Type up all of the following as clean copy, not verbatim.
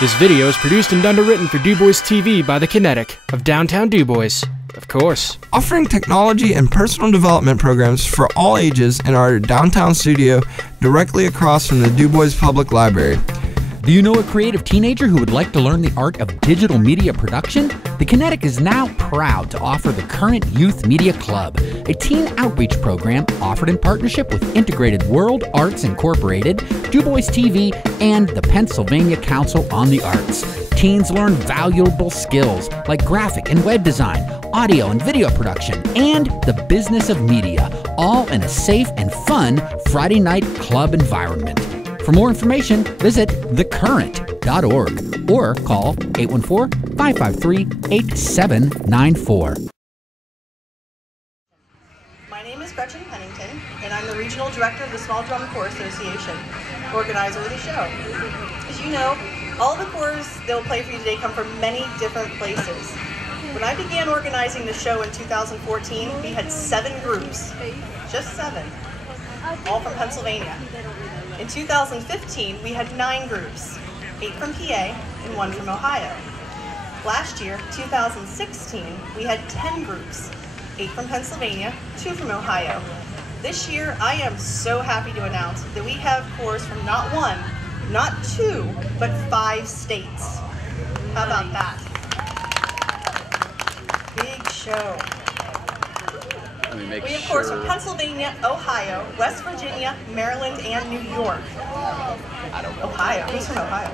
This video is produced and underwritten for DuBois TV by the Kinetic of downtown DuBois, of course. Offering technology and personal development programs for all ages in our downtown studio directly across from the DuBois Public Library. Do you know a creative teenager who would like to learn the art of digital media production? The Kinetic is now proud to offer the Current Youth Media Club, a teen outreach program offered in partnership with Integrated World Arts Incorporated, DuBois TV, and the Pennsylvania Council on the Arts. Teens learn valuable skills like graphic and web design, audio and video production, and the business of media, all in a safe and fun Friday night club environment. For more information, visit thecurrent.org or call 814-553-8794. My name is Gretchen Pennington, and I'm the Regional Director of the Small Drum Corps Association, organizer of the show. As you know, all of the corps they'll play for you today come from many different places. When I began organizing the show in 2014, we had 7 groups, just 7, all from Pennsylvania. In 2015, we had 9 groups, 8 from PA and 1 from Ohio. Last year, 2016, we had 10 groups, 8 from Pennsylvania, 2 from Ohio. This year, I am so happy to announce that we have corps from not 1, not 2, but 5 states. How about that? Big show. We have corps from Pennsylvania, Ohio, West Virginia, Maryland, and New York. Ohio. Who's from Ohio?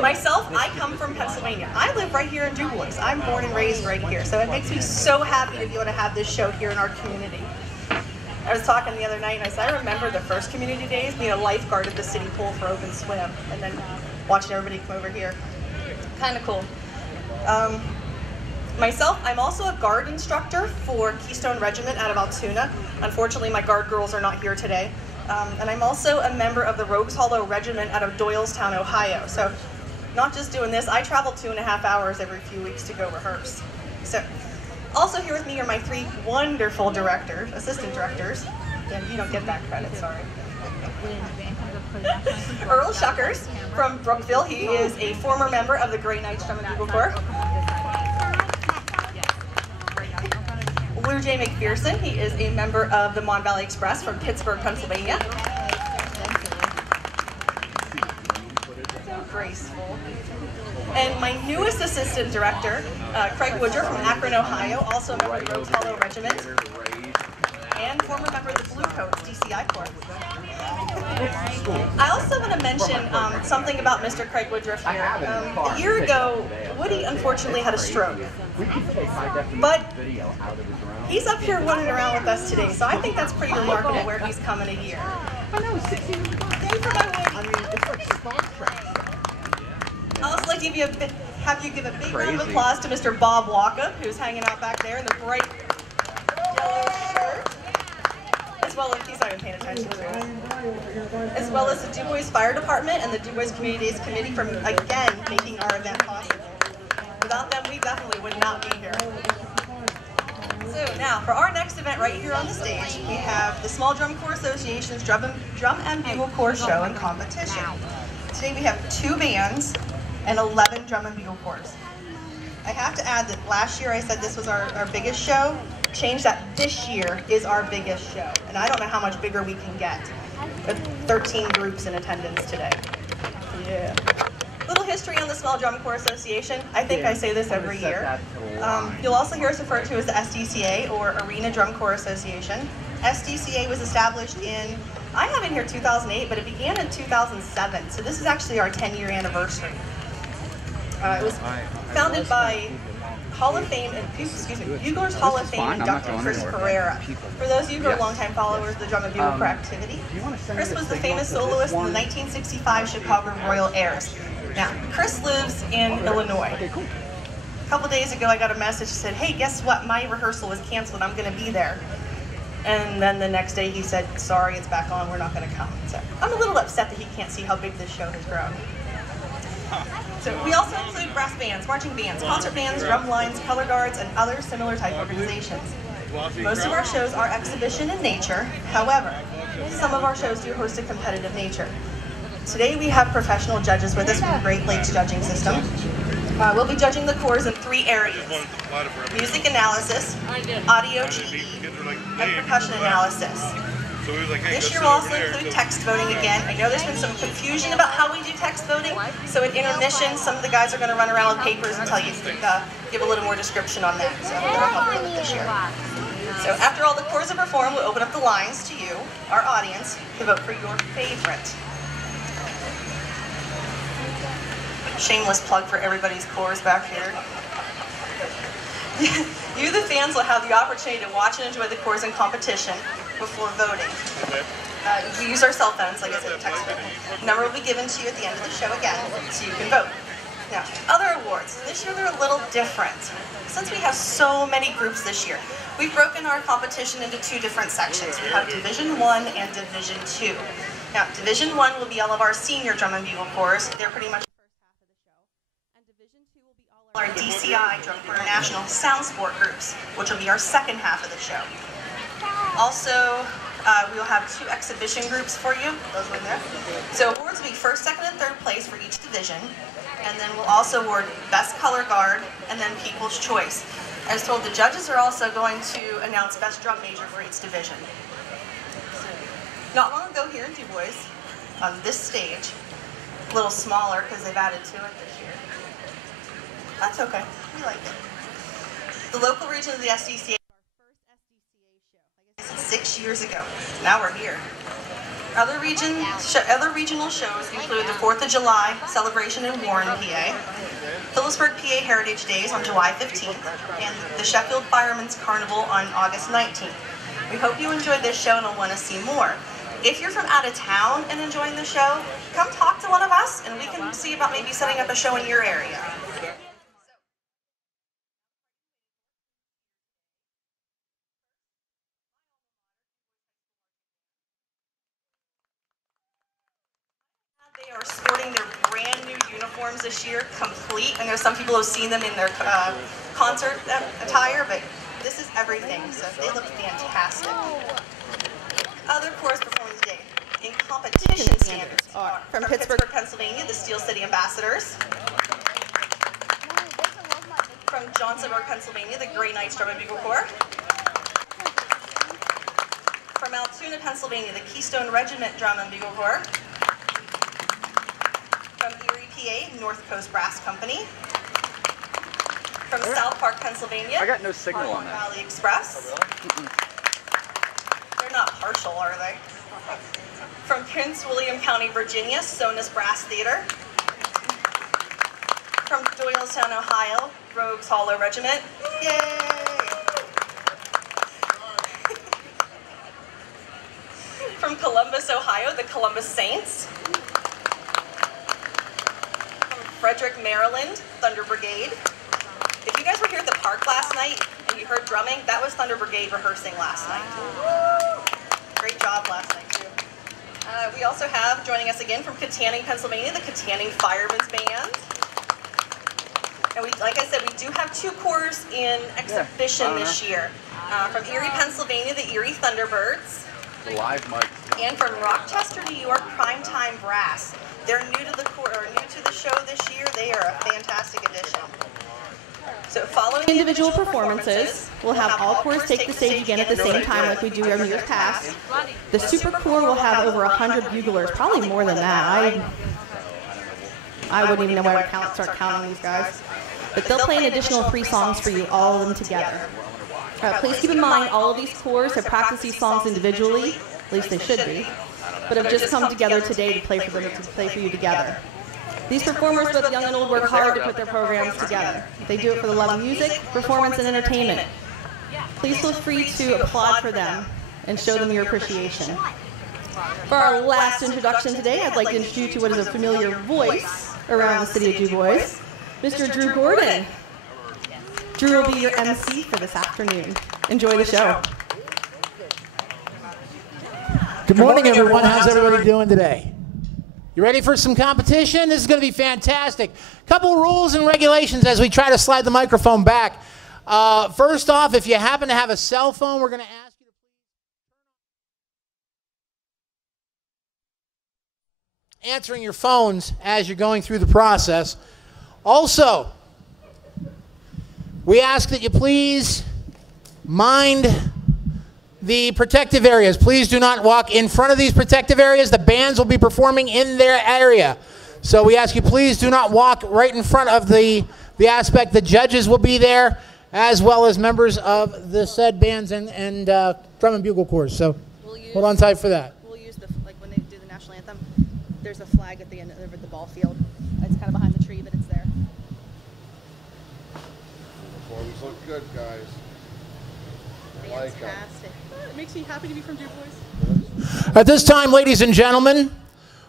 Myself, I come from Pennsylvania. I live right here in DuBois. I'm born and raised right here, so it makes me so happy to be able to have this show here in our community. I was talking the other night, and I said I remember the first community days being a lifeguard at the city pool for open swim, and then watching everybody come over here. Kind of cool. Myself, I'm also a guard instructor for Keystone Regiment out of Altoona. Unfortunately, my guard girls are not here today. And I'm also a member of the Rogues Hollow Regiment out of Doylestown, Ohio. So not just doing this, I travel 2.5 hours every few weeks to go rehearse. So also here with me are my 3 wonderful directors, assistant directors. And you don't get that credit, sorry. Earl Shuckers from Brookville. He is a former member of the Grey Knights Drum and Bugle Corps. Blue Jay McPherson, he is a member of the Mon Valley Express from Pittsburgh, Pennsylvania. So graceful. And my newest assistant director, Craig Woodruff from Akron, Ohio, also a member of the Rogues Hollow Regiment, and former member of the Blue Coats, DCI Corp. I also want to mention something about Mr. Craig Woodruff here. A year ago, Woody unfortunately had a stroke. But he's up here running around with us today, so I think that's pretty remarkable where he's come in a year. I'd also like to have you give a big round of applause to Mr. Bob Walkup, who's hanging out back there in the bright yellow shirt. As well as, he's not even paying attention to us. As well as the DuBois Fire Department and the DuBois Community Days Committee for, again, making our event possible. Without them, we definitely would not be here. So now, for our next event right here on the stage, we have the Small Drum Corps Association's Drum and Bugle Corps Show and Competition. Today we have 2 bands and 11 Drum and Bugle Corps. I have to add that last year I said this was our biggest show. Change that this year is our biggest show. And I don't know how much bigger we can get. With 13 groups in attendance today. Yeah. Little history on the Small Drum Corps Association. I think I say this every year. You'll also hear us referred to as the SDCA, or Arena Drum Corps Association. SDCA was established in, I have in here 2008, but it began in 2007. So this is actually our 10-year anniversary. It was founded by Hall of Fame and Bugler's Hall of Fame inductor Chris Pereira. For those of you who are longtime followers of the Drum and Bugle Corps activity, Chris was the famous soloist in the 1965 Chicago Royal Airs. Now, Chris lives in Illinois. A couple days ago, I got a message that said, "Hey, guess what? My rehearsal was canceled. I'm going to be there." And then the next day, he said, "Sorry, it's back on. We're not going to come." So I'm a little upset that he can't see how big this show has grown. So we also include brass bands, marching bands, concert bands, drum lines, color guards, and other similar type organizations. Most of our shows are exhibition in nature. However, some of our shows do host a competitive nature. Today we have professional judges with us from Great Lakes Judging System. We'll be judging the cores in 3 areas: music analysis, audio GE, and percussion analysis. This year we'll also include text voting again. I know there's been some confusion about how we do text voting, so at intermission some of the guys are going to run around with papers and tell you, give a little more description on that. So that'll help you with this year. So after all the cores are performed, we'll open up the lines to you, our audience, to vote for your favorite. Shameless plug for everybody's cores back here. You, the fans, will have the opportunity to watch and enjoy the cores in competition before voting. You use our cell phones, like I said, text voting. The number will be given to you at the end of the show again, so you can vote. Now, other awards. This year they're a little different. Since we have so many groups this year, we've broken our competition into 2 different sections. We have Division 1 and Division 2. Now, Division 1 will be all of our senior drum and bugle corps. They're pretty much our DCI, Drum Corps International Sound Sport groups, which will be our second half of the show. Also, we'll have 2 exhibition groups for you, those in there. So awards will be first, second, and third place for each division, and then we'll also award Best Color Guard and then People's Choice. As told, the judges are also going to announce Best Drum Major for each division. Not long ago here in DuBois, on this stage, a little smaller because they've added to it this year. That's okay. We like it. The local region of the SDCA, our first SDCA show. I guess it's 6 years ago. Now we're here. Other regional shows include the 4th of July celebration in Warren, PA, Phillipsburg, PA Heritage Days on July 15th, and the Sheffield Firemen's Carnival on August 19th. We hope you enjoyed this show and will want to see more. If you're from out of town and enjoying the show, come talk to one of us and we can see about maybe setting up a show in your area. They are sporting their brand new uniforms this year, complete. I know some people have seen them in their concert attire, but this is everything, so they look fantastic. Other corps performing today in competition standards are from Pittsburgh, Pennsylvania, the Steel City Ambassadors. From Johnsonburg, Pennsylvania, the Gray Knights Drum and Bugle Corps. From Altoona, Pennsylvania, the Keystone Regiment Drum and Bugle Corps. From Erie, PA, North Coast Brass Company. From South Park, Pennsylvania, I got no signal on Mon Valley Express. They're not partial, are they? From Prince William County, Virginia, Sonus Brass Theater. From Doylestown, Ohio, Rogues Hollow Regiment. Yay! From Columbus, Ohio, the Columbus Saints. From Frederick, Maryland, Thunder Brigade. If you guys were here at the park last night and you heard drumming, that was Thunder Brigade rehearsing last night. Great job last night, too. We also have, joining us again from Katanning, Pennsylvania, the Katanning Firemen's Band. And like I said, we do have 2 corps in exhibition this year. From Erie, Pennsylvania, the Erie Thunderbirds. The live mic. And from Rochester, New York, Primetime Brass. They're new to the show this year. They are a fantastic addition. So following individual performances, we'll have all corps take the stage again at the same time like we do every year past. The Super Corps will have over 100 buglers, probably more than that. I wouldn't even know where to start counting these guys. But they'll play an additional 3 songs for you, all of them together. Please keep in mind, all of these corps have practiced these songs individually, at least they should be, but have just come together today to play for you together. These performers, both young and old, work hard to put their programs together. They do it for the love of music, performance, and entertainment. Please feel free to applaud for them and show them your appreciation. For our last introduction today, I'd like to introduce you to what is a familiar voice around the city of DuBois, Mr. Drew Gordon. Drew will be your MC for this afternoon. Enjoy the show. Good morning, everyone. How's everybody doing today? You ready for some competition? This is going to be fantastic. Couple rules and regulations as we try to slide the microphone back. First off, if you happen to have a cell phone, we're going to ask you to answering your phones as you're going through the process. Also, we ask that you please mind the protective areas. Please do not walk in front of these protective areas. The bands will be performing in their area. So we ask you, please do not walk right in front of the aspect. The judges will be there, as well as members of the said bands and drum and bugle corps. So hold on tight for that. We'll use like when they do the national anthem, there's a flag at the end of the ball field. It's kind of behind the tree, but it's there. Performance look good, guys. Fantastic. It makes me happy to be from DuBois. At this time, ladies and gentlemen,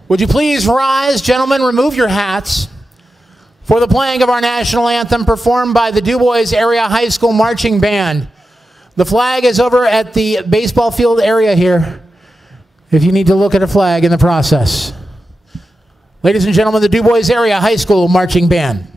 would you please rise? Gentlemen, remove your hats for the playing of our national anthem performed by the DuBois Area High School Marching Band. The flag is over at the baseball field area here, if you need to look at a flag in the process. Ladies and gentlemen, the DuBois Area High School Marching Band.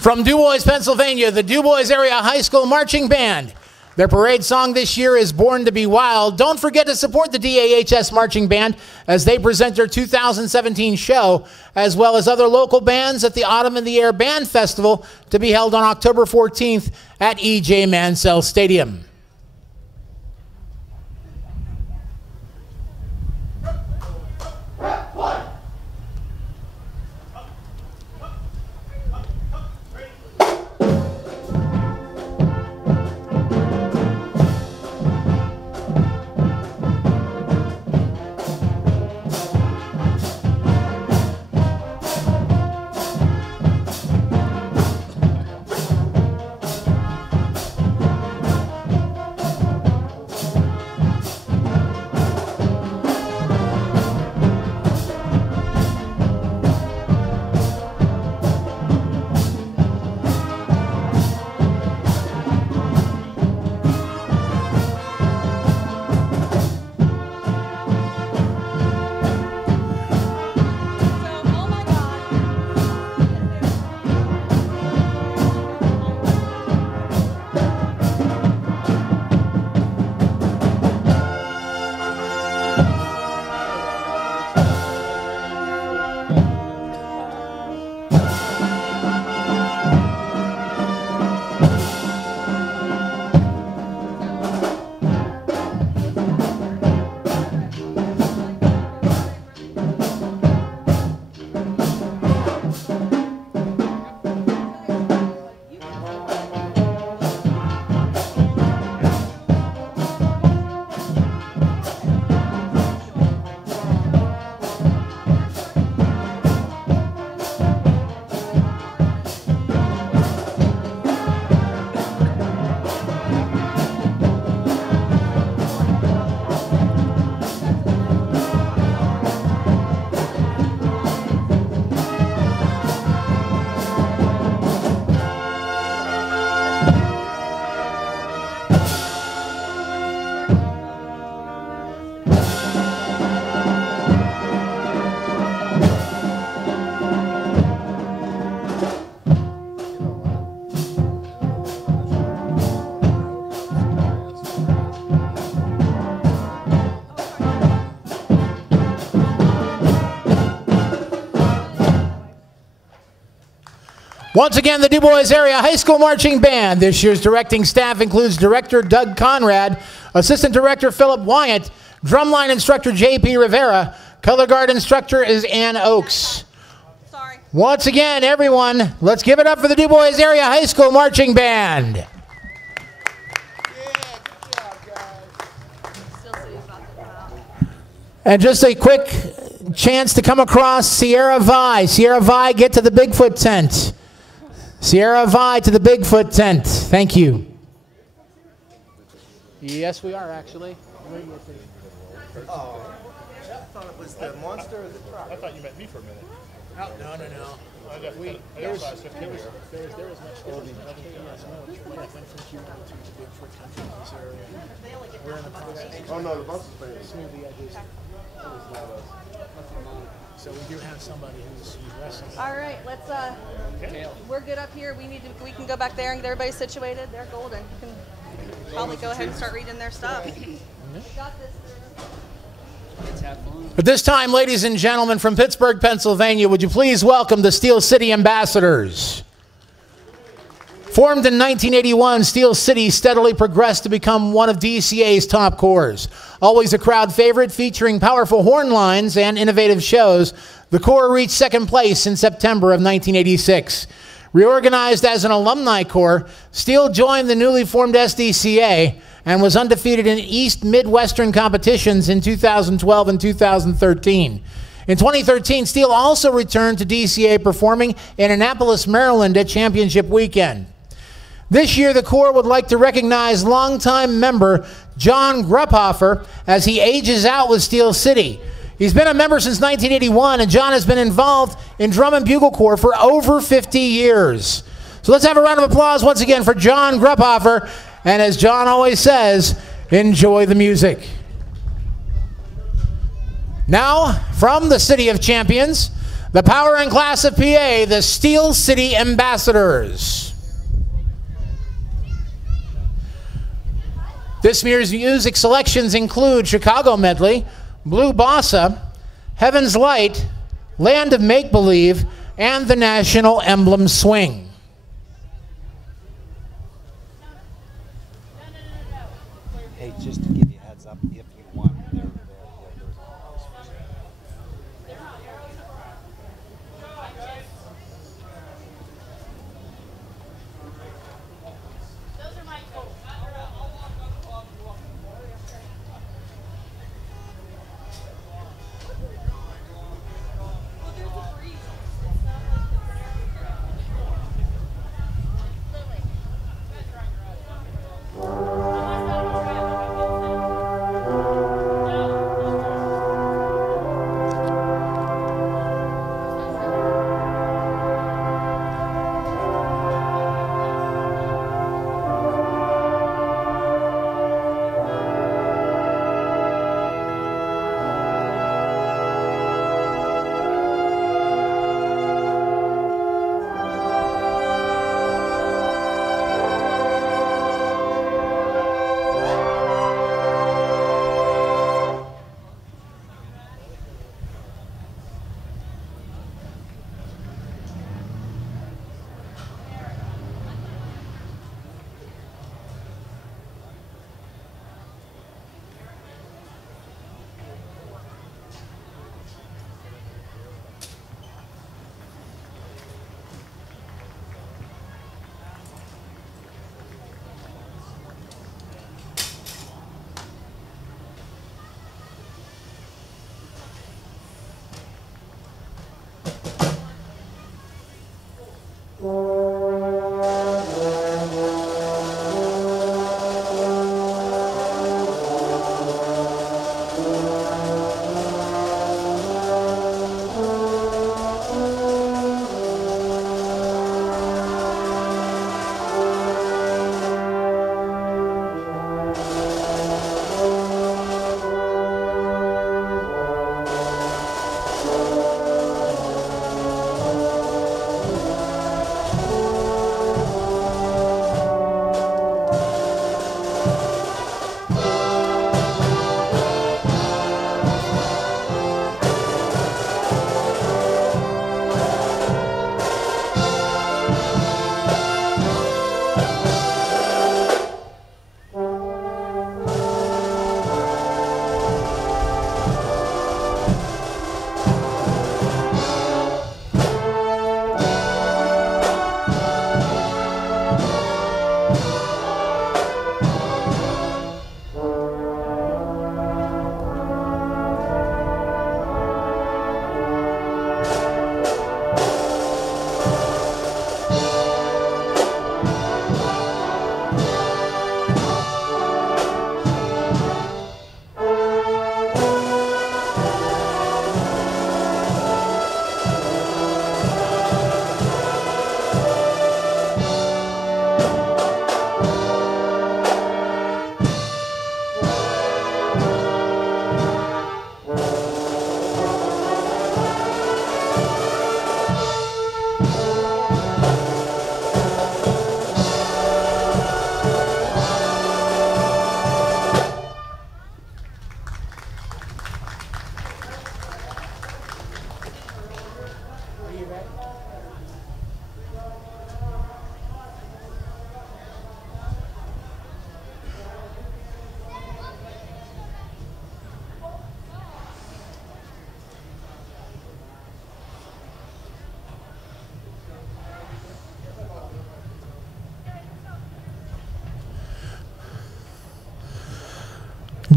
From DuBois, Pennsylvania, the DuBois Area High School Marching Band. Their parade song this year is Born to be Wild. Don't forget to support the DAHS Marching Band as they present their 2017 show, as well as other local bands at the Autumn in the Air Band Festival to be held on October 14th at E.J. Mansell Stadium. Once again, the DuBois Area High School Marching Band. This year's directing staff includes Director Doug Conrad, Assistant Director Philip Wyatt, Drumline Instructor J.P. Rivera, Color Guard Instructor is Ann Oakes. Sorry. Once again, everyone, let's give it up for the DuBois Area High School Marching Band. And just a quick chance to come across Sierra Vi. Sierra Vi, get to the Bigfoot tent. Sierra Vi to the Bigfoot tent. Thank you. Yes, we are actually. Oh, I thought it was the monster or the truck. I thought you meant me for a minute. No. There was much difference. Oh no, the bus is playing. So we do have somebody who's wrestling. All right, let's. We're good up here. We can go back there and get everybody situated. They're golden. You can probably go ahead and start reading their stuff. We got this. At this time, ladies and gentlemen, from Pittsburgh, Pennsylvania, would you please welcome the Steel City Ambassadors? Formed in 1981, Steel City steadily progressed to become one of DCA's top corps. Always a crowd favorite, featuring powerful horn lines and innovative shows, the corps reached second place in September of 1986. Reorganized as an alumni corps, Steel joined the newly formed SDCA and was undefeated in East Midwestern competitions in 2012 and 2013. In 2013, Steel also returned to DCA, performing in Annapolis, Maryland at Championship Weekend. This year, the Corps would like to recognize longtime member John Grupphofer as he ages out with Steel City. He's been a member since 1981, and John has been involved in Drum and Bugle Corps for over 50 years. So let's have a round of applause once again for John Grupphofer. And as John always says, enjoy the music. Now, from the City of Champions, the power and class of PA, the Steel City Ambassadors. This year's music selections include Chicago Medley, Blue Bossa, Heaven's Light, Land of Make Believe, and the National Emblem Swing. Hey, just to give you a heads up, if you want,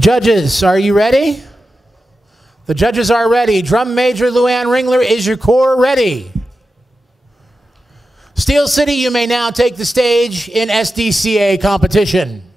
Judges, are you ready? The judges are ready. Drum Major Luann Ringler, is your corps ready? Steel City, you may now take the stage in SDCA competition.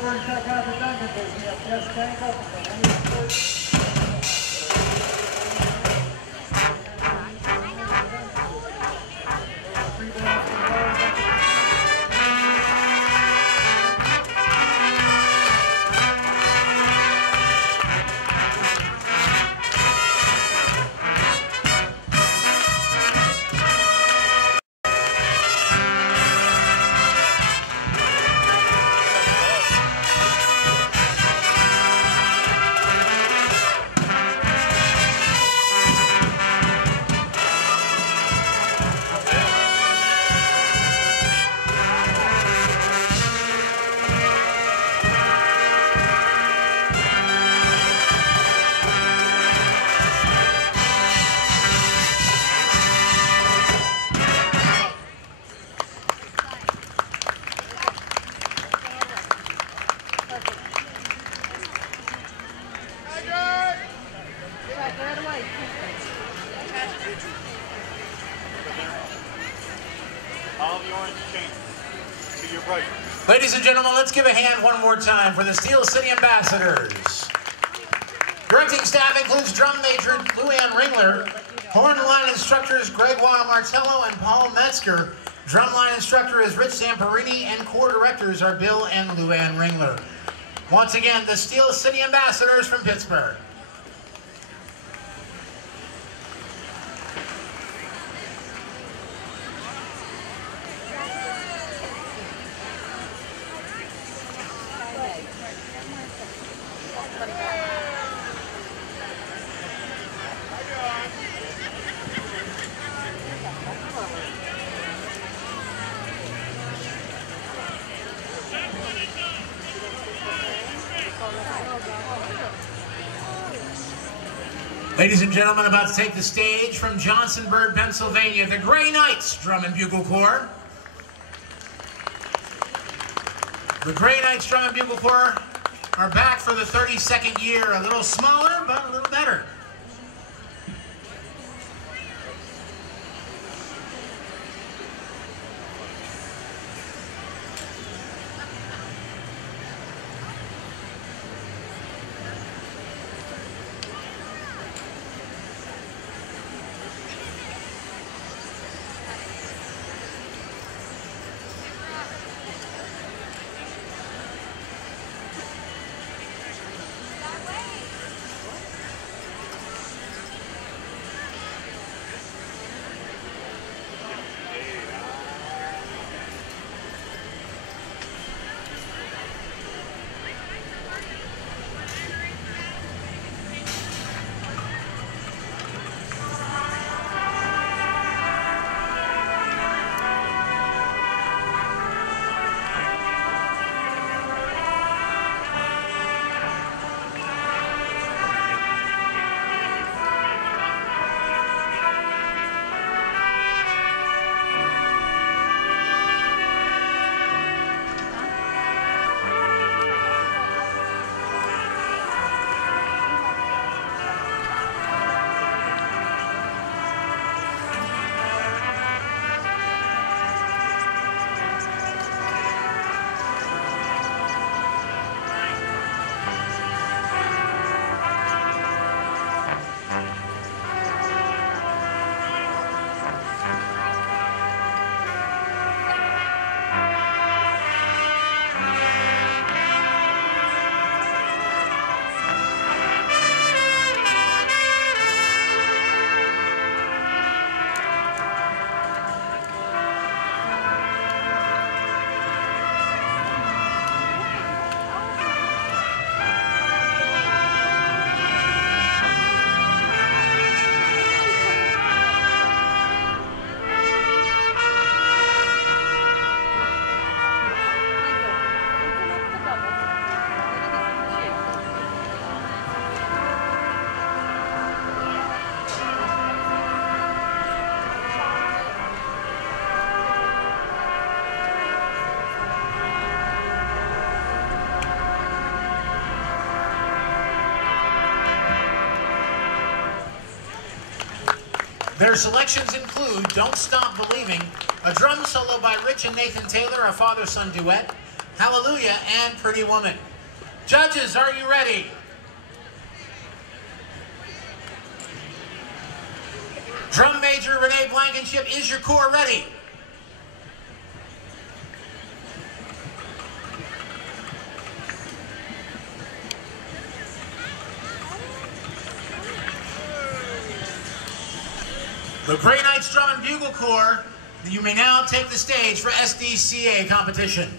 over and check out the Thunderbirds. We have Jess Tangle from the Erie Thunderbirds. Ladies and gentlemen, let's give a hand one more time for the Steel City Ambassadors. Directing staff includes Drum Major Luann Ringler, Horn Line Instructors Gregoire Martello and Paul Metzger. Drum Line Instructor is Rich Zamperini, and Corps Directors are Bill and Luann Ringler. Once again, the Steel City Ambassadors from Pittsburgh. Ladies and gentlemen, about to take the stage from Johnsonburg, Pennsylvania, the Gray Knights Drum and Bugle Corps. The Gray Knights Drum and Bugle Corps are back for the 32nd year, a little smaller, but a little better. Their selections include Don't Stop Believing, a drum solo by Rich and Nathan Taylor, a father-son duet, Hallelujah, and Pretty Woman. Judges, are you ready? Drum Major Renee Blankenship, is your corps ready? The Grey Knights Drum and Bugle Corps, you may now take the stage for SDCA competition.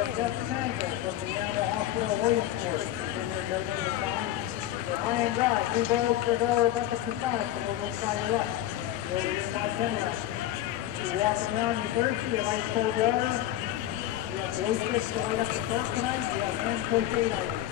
have Jeff Sanko from the Animal Hospital Williamsport. High and dry, 2 balls for Bell, Rebecca Casas, and over by your left. Over here, my 10 left. You're walking around, you're thirsty, you have ice cold water. You have blue sticks to light up the start tonight. You have 10 crochet items.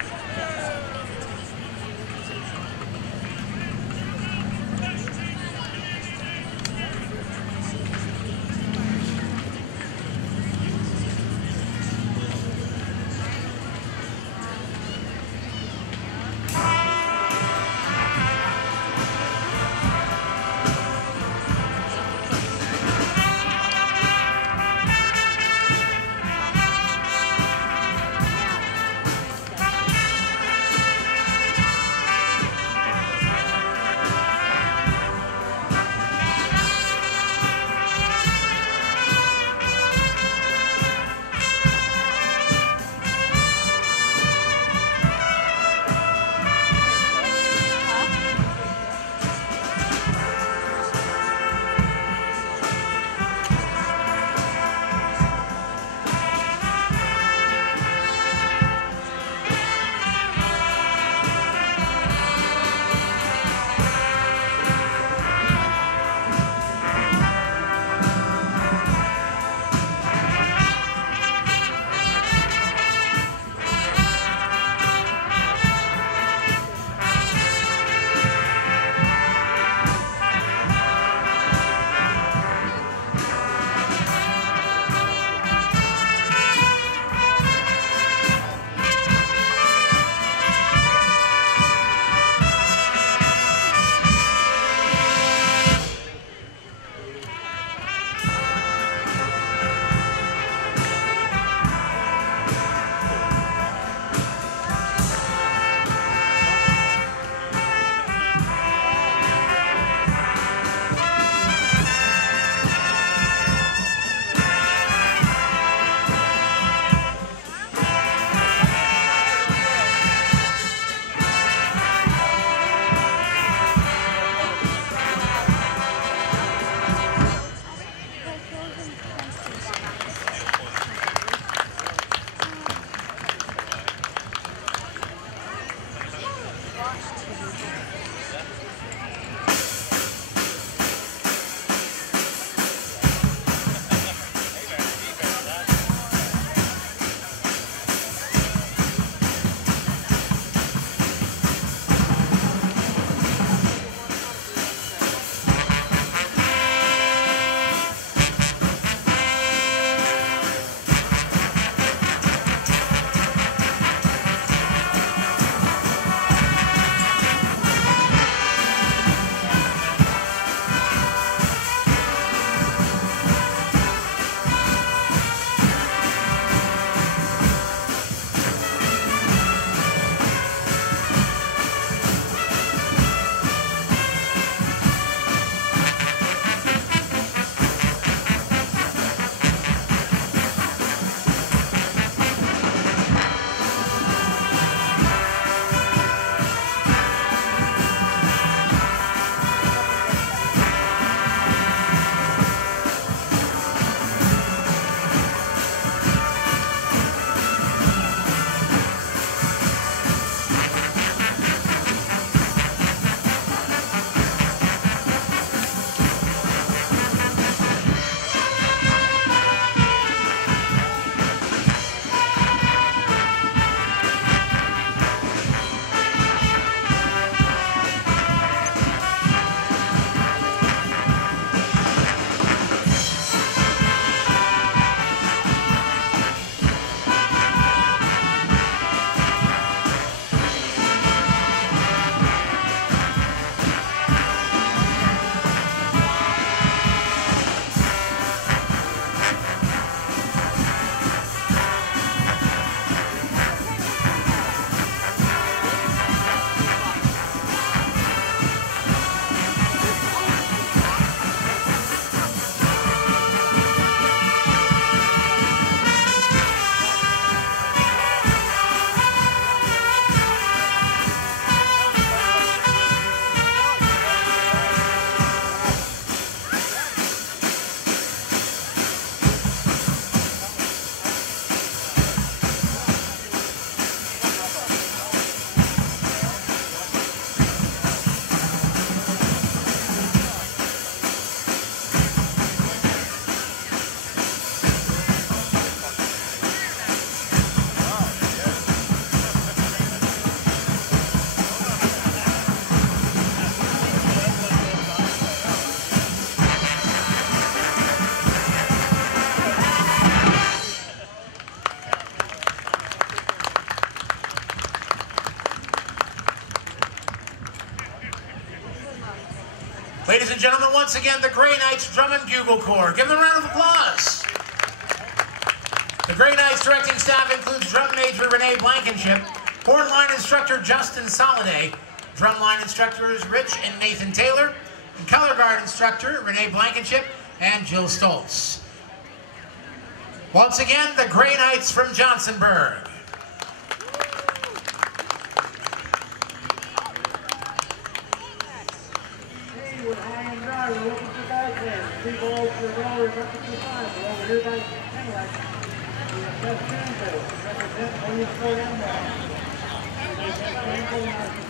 and gentlemen, once again, the Grey Knights Drum and Bugle Corps. Give them a round of applause. The Grey Knights directing staff includes Drum Major Renee Blankenship, horn line instructor Justin Soliday, drum line instructors Rich and Nathan Taylor, and color guard instructor Renee Blankenship and Jill Stoltz. Once again, the Grey Knights from Johnsonburg. Hey, we're high and dry. We're looking for guys there. 3 balls for rollers up to 5. We're over here by Kennewick. We have Beth Campbell. Represent William Program. Beth Campbell and our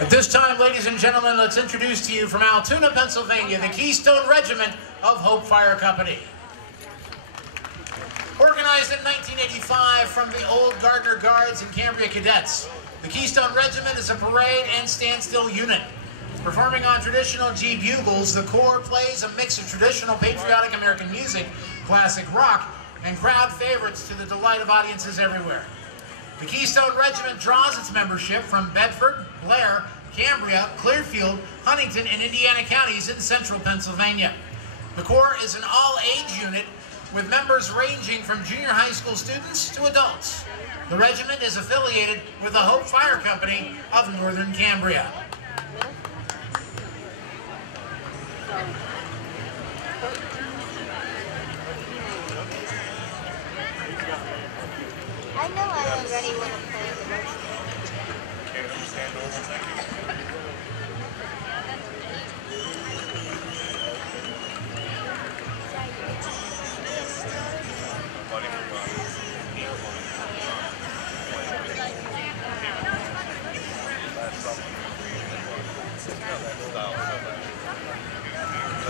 At this time, ladies and gentlemen, let's introduce to you from Altoona, Pennsylvania, the Keystone Regiment of Hope Fire Company. Organized in 1985 from the old Gardner Guards and Cambria Cadets, the Keystone Regiment is a parade and standstill unit. Performing on traditional G bugles, the Corps plays a mix of traditional patriotic American music, classic rock, and crowd favorites to the delight of audiences everywhere. The Keystone Regiment draws its membership from Bedford, Blair, Cambria, Clearfield, Huntington, and Indiana counties in central Pennsylvania. The Corps is an all-age unit with members ranging from junior high school students to adults. The regiment is affiliated with the Hope Fire Company of Northern Cambria. I know I already want to play the version.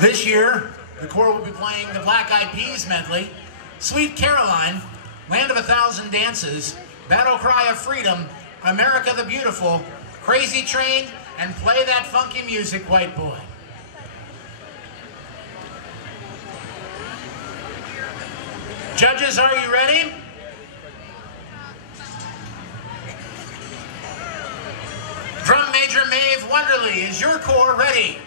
This year, the Corps will be playing the Black Eyed Peas medley, Sweet Caroline, Land of a Thousand Dances, Battle Cry of Freedom, America the Beautiful, Crazy Train, and Play That Funky Music, White Boy. Judges, are you ready? Drum Major Maeve Wonderly, is your Corps ready?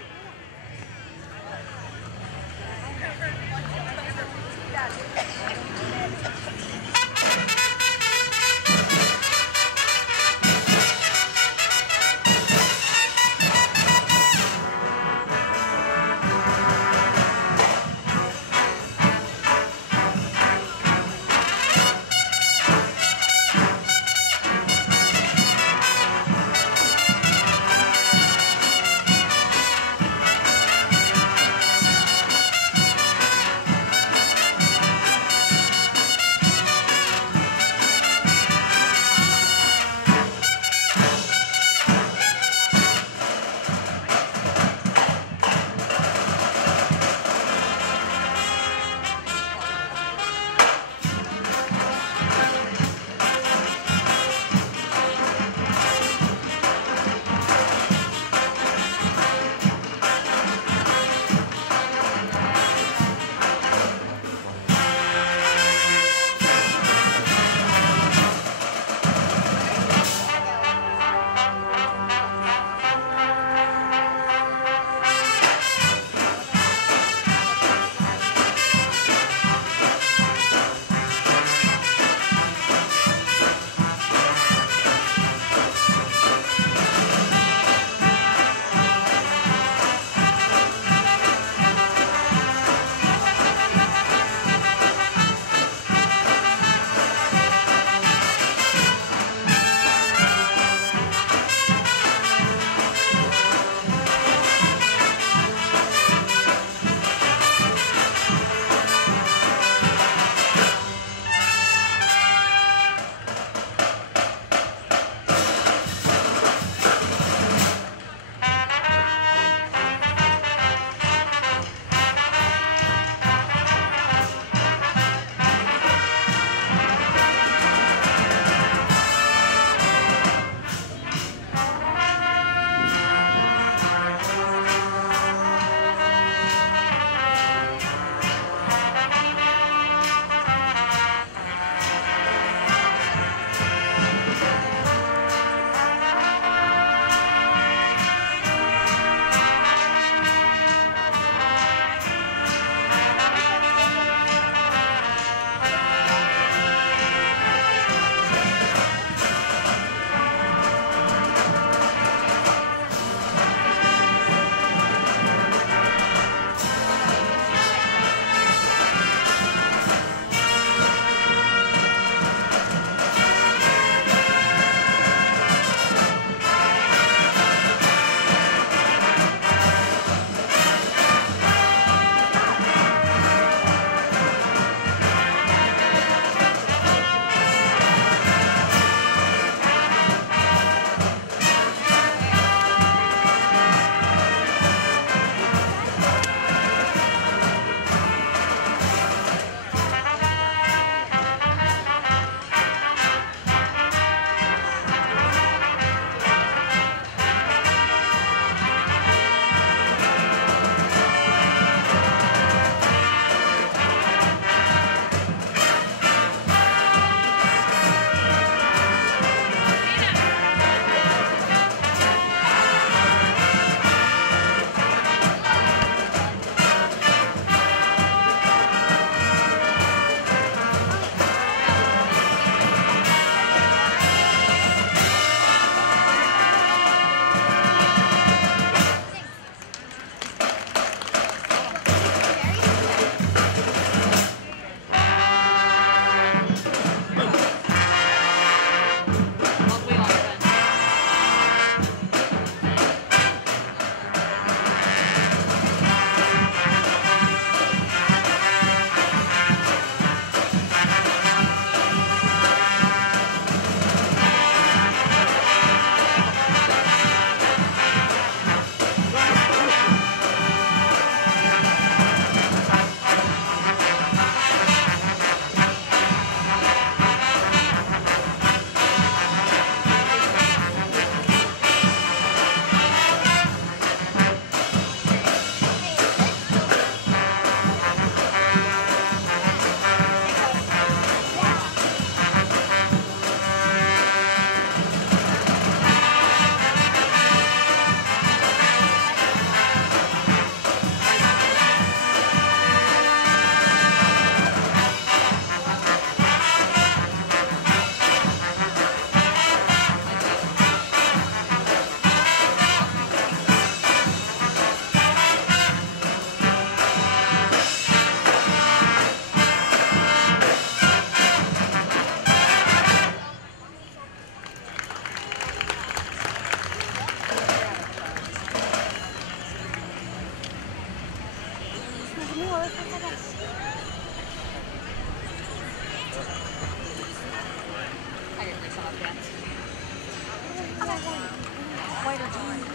Whiter jeans.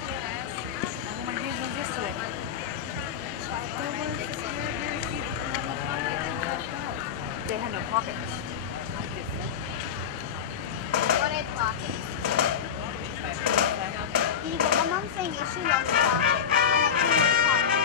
My jeans was yesterday. They had no pockets. Wanted pockets. My mom's saying it should have pockets. And I think it's fun.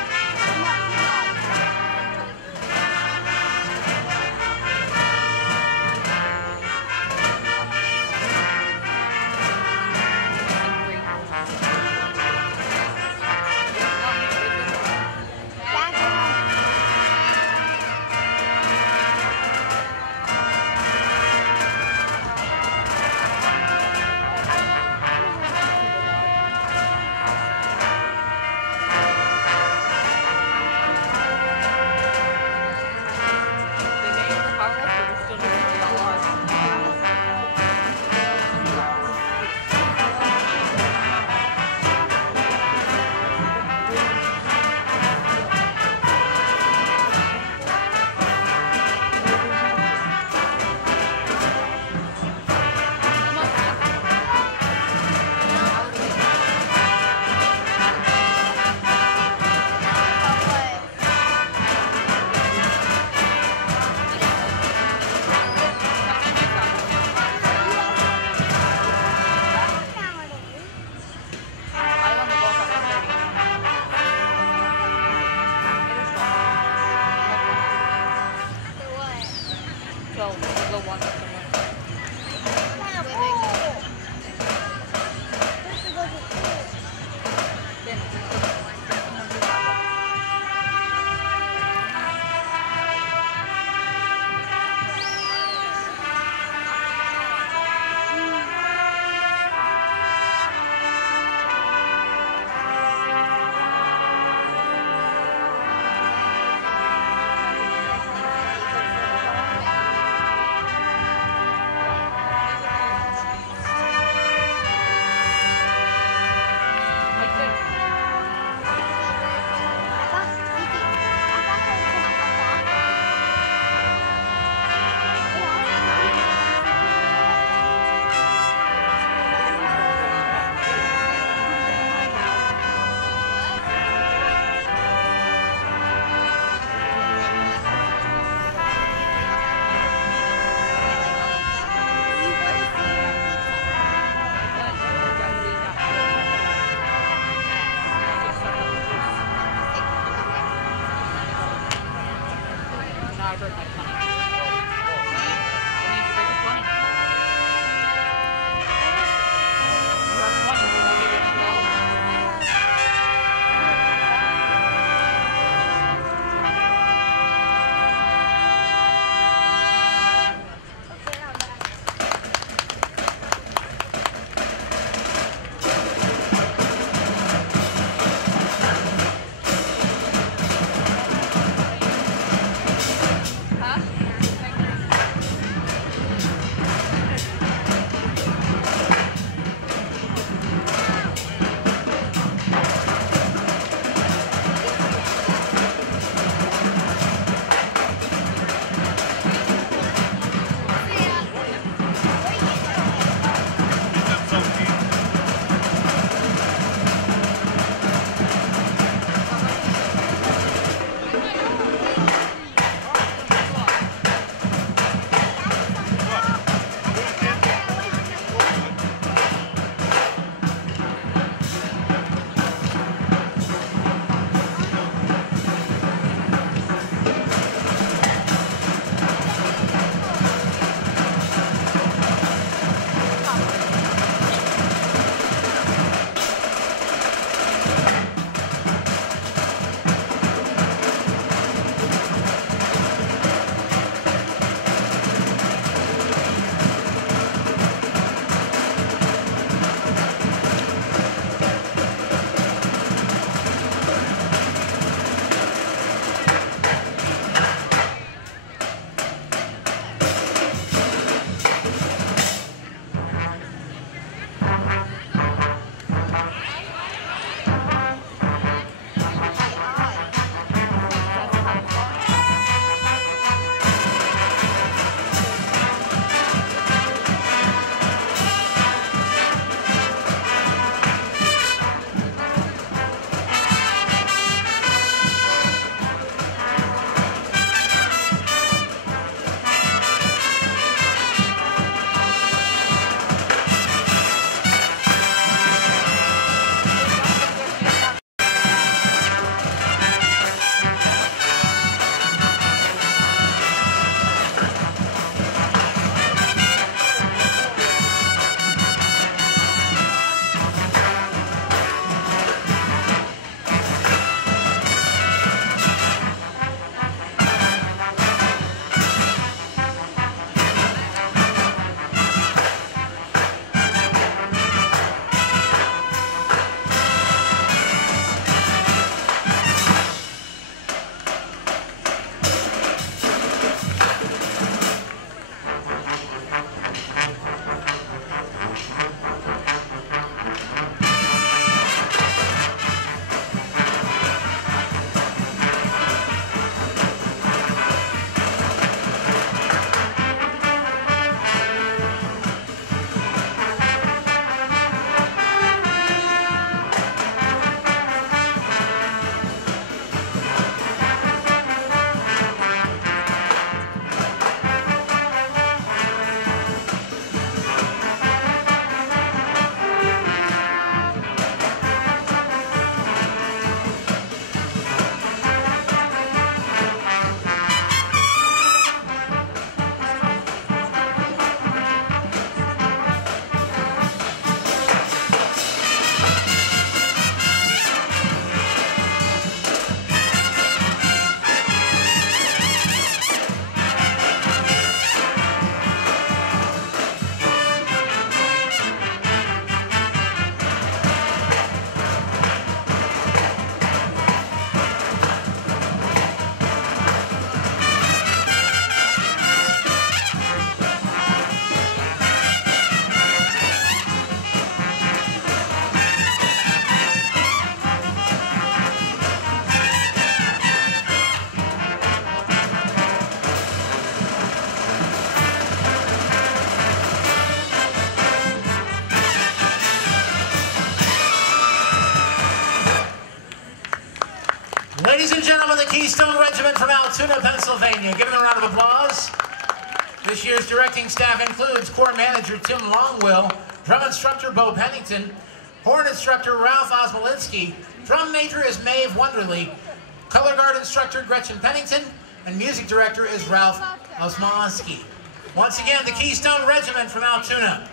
Keystone Regiment from Altoona, Pennsylvania. Give them a round of applause. This year's directing staff includes Corps Manager Tim Longwill, Drum Instructor Bo Pennington, Horn Instructor Ralph Osmolinski, Drum Major is Maeve Wonderly, Color Guard Instructor Gretchen Pennington, and Music Director is Ralph Osmolinski. Once again, the Keystone Regiment from Altoona.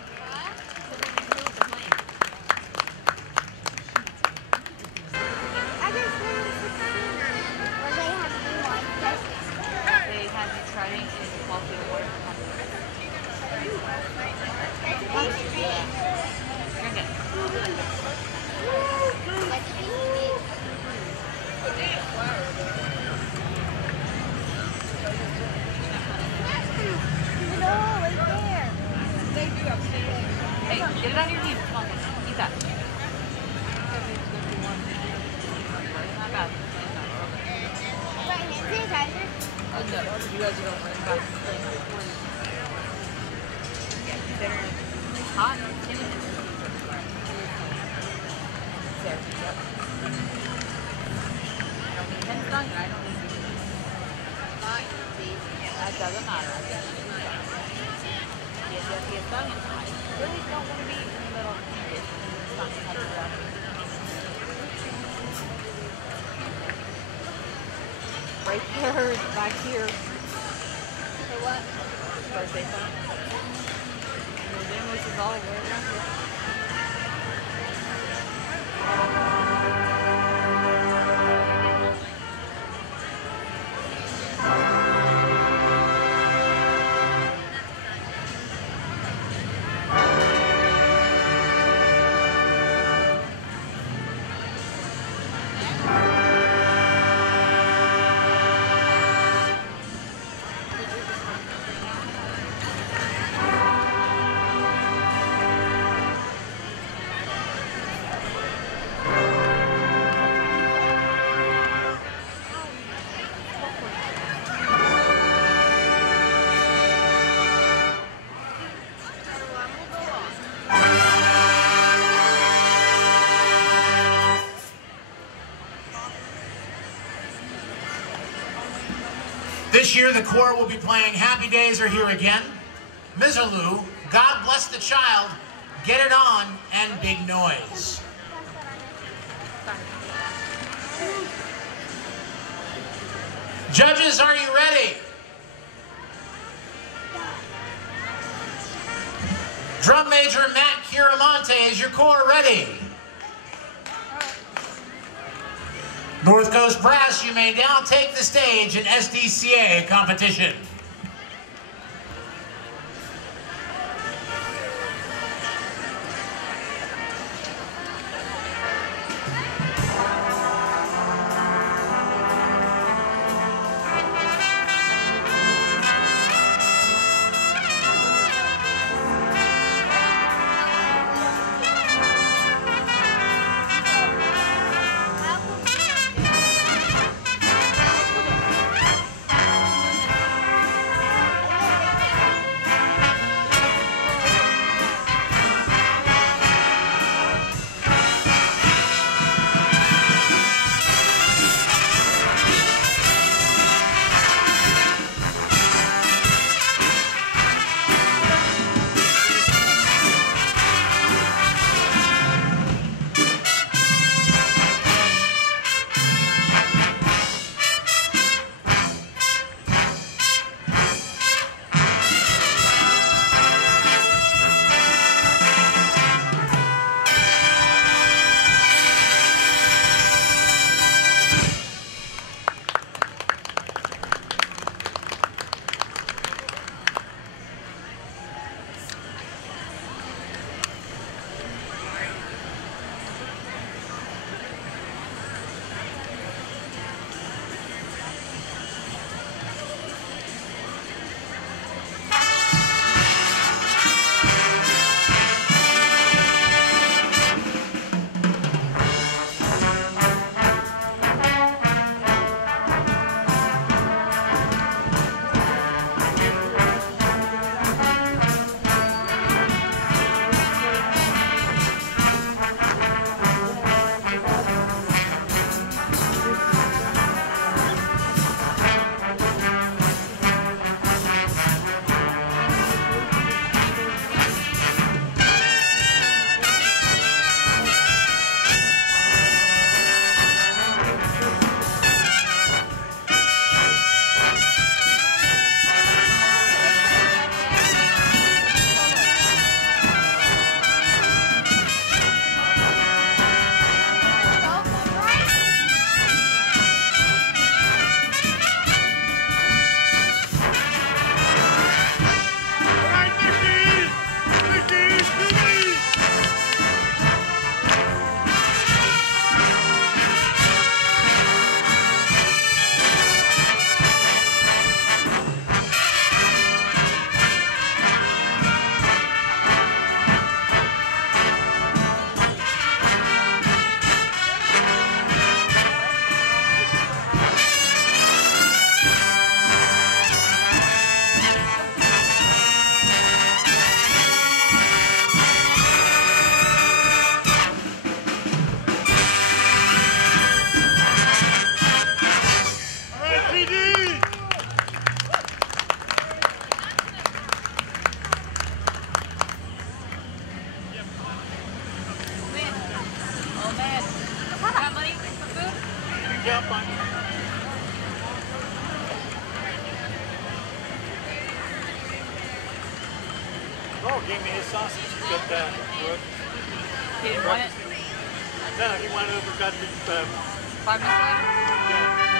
Get it on your knees. Come on, eat that. Not bad. Oh, no. You guys are going right back. It's hot. There. Yep. I don't need 10 stung, and I don't need that doesn't matter. Yes, stung and hot. Really don't want to be in the middle of the it's not touch it up. Right there, back here. For what? Birthday fun. Your demos is all the way around here. This year, the Corps will be playing Happy Days Are Here Again, Miserlou, God Bless the Child, Get It On, and Big Noise. Judges, are you ready? Drum Major Matt Kiramonte, is your Corps ready? North Coast Brass, you may now take the stage in SDCA competition. jump on. Oh, gave me his sausage. Got that. He didn't want it? No, he went over, got the 5 minutes later? yeah.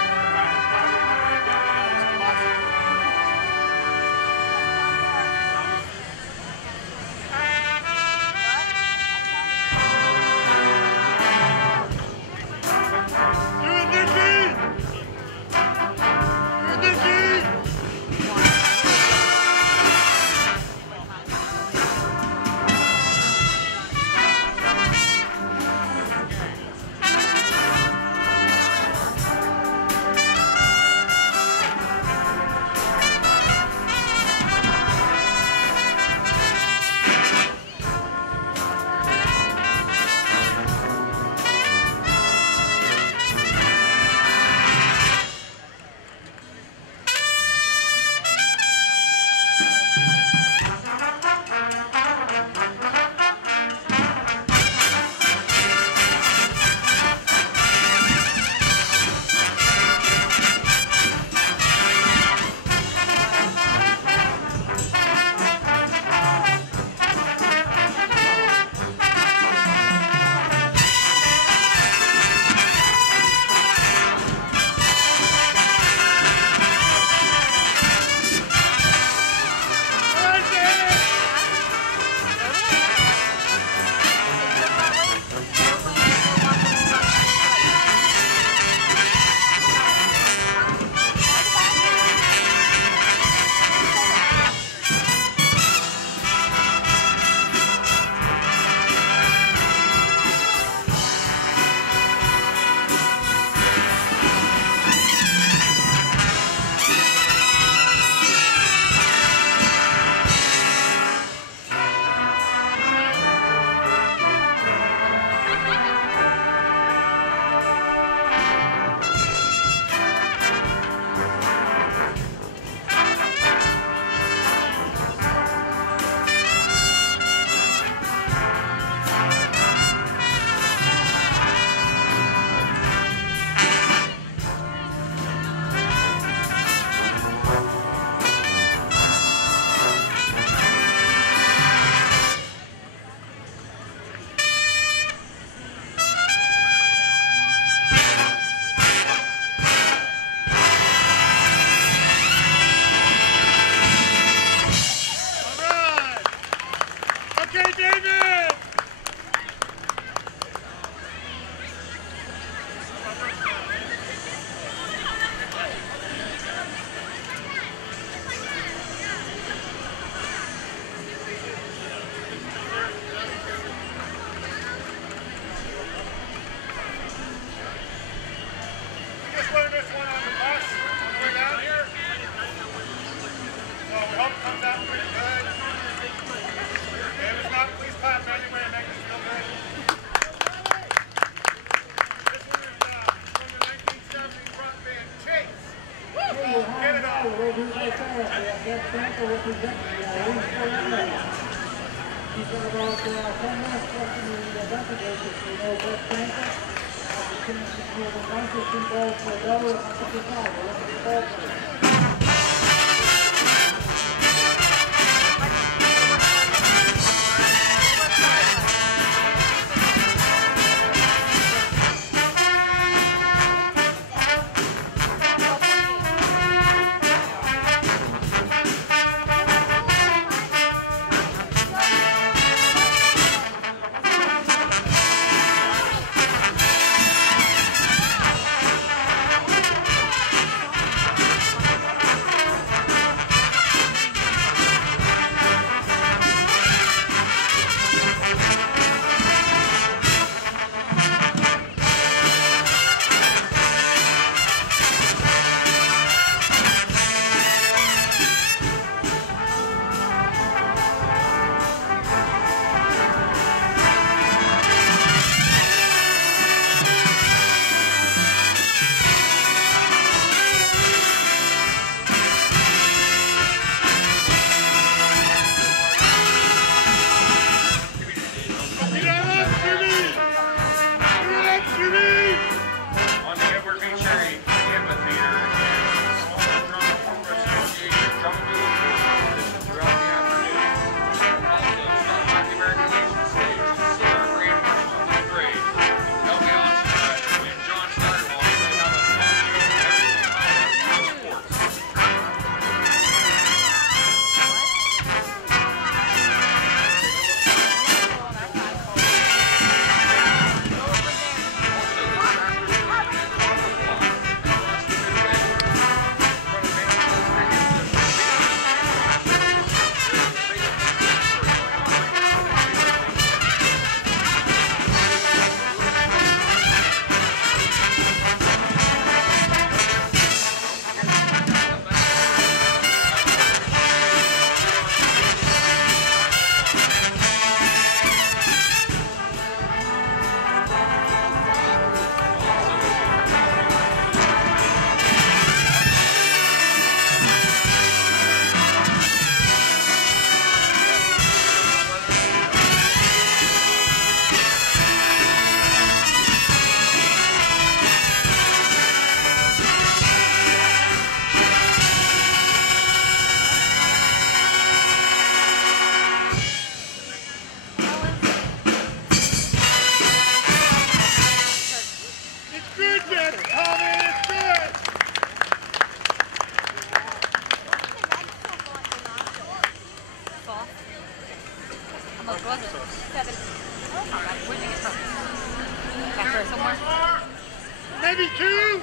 Maybe two?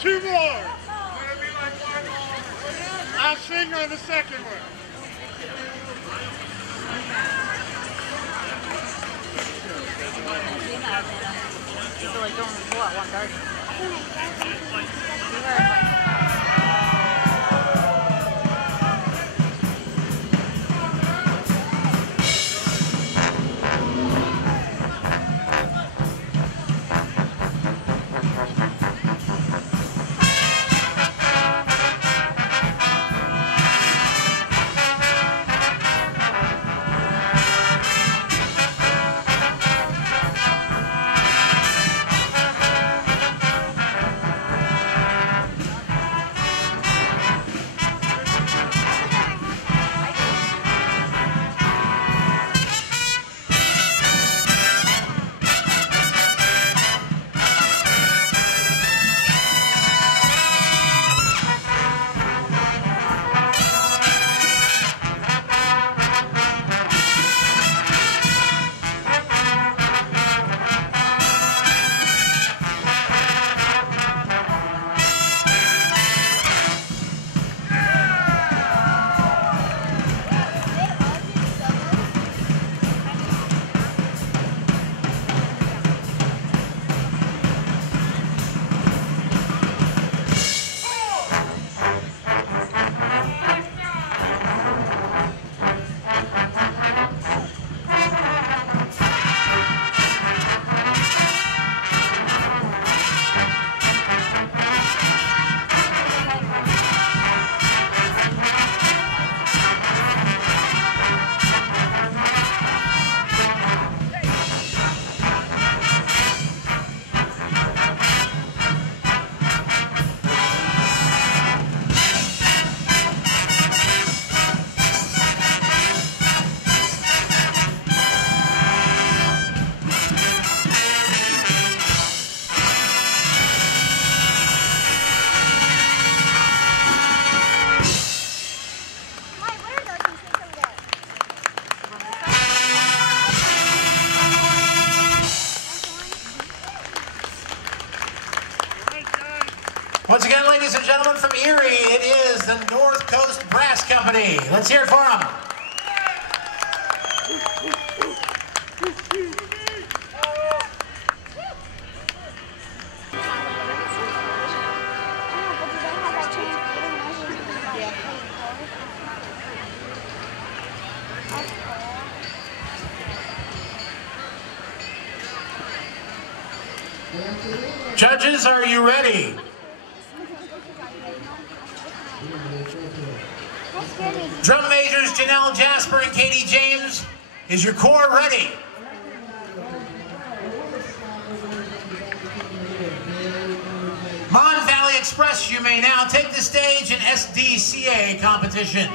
Two more. I'll sing on the second one. So like don't pull out 1:30. Once again, ladies and gentlemen, from Erie, it is the North Coast Brass Company. Let's hear it for them. Judges, are you ready? Drum majors Janelle Jasper and Katie James, is your corps ready? Mon Valley Express, you may now take the stage in SDCA competition.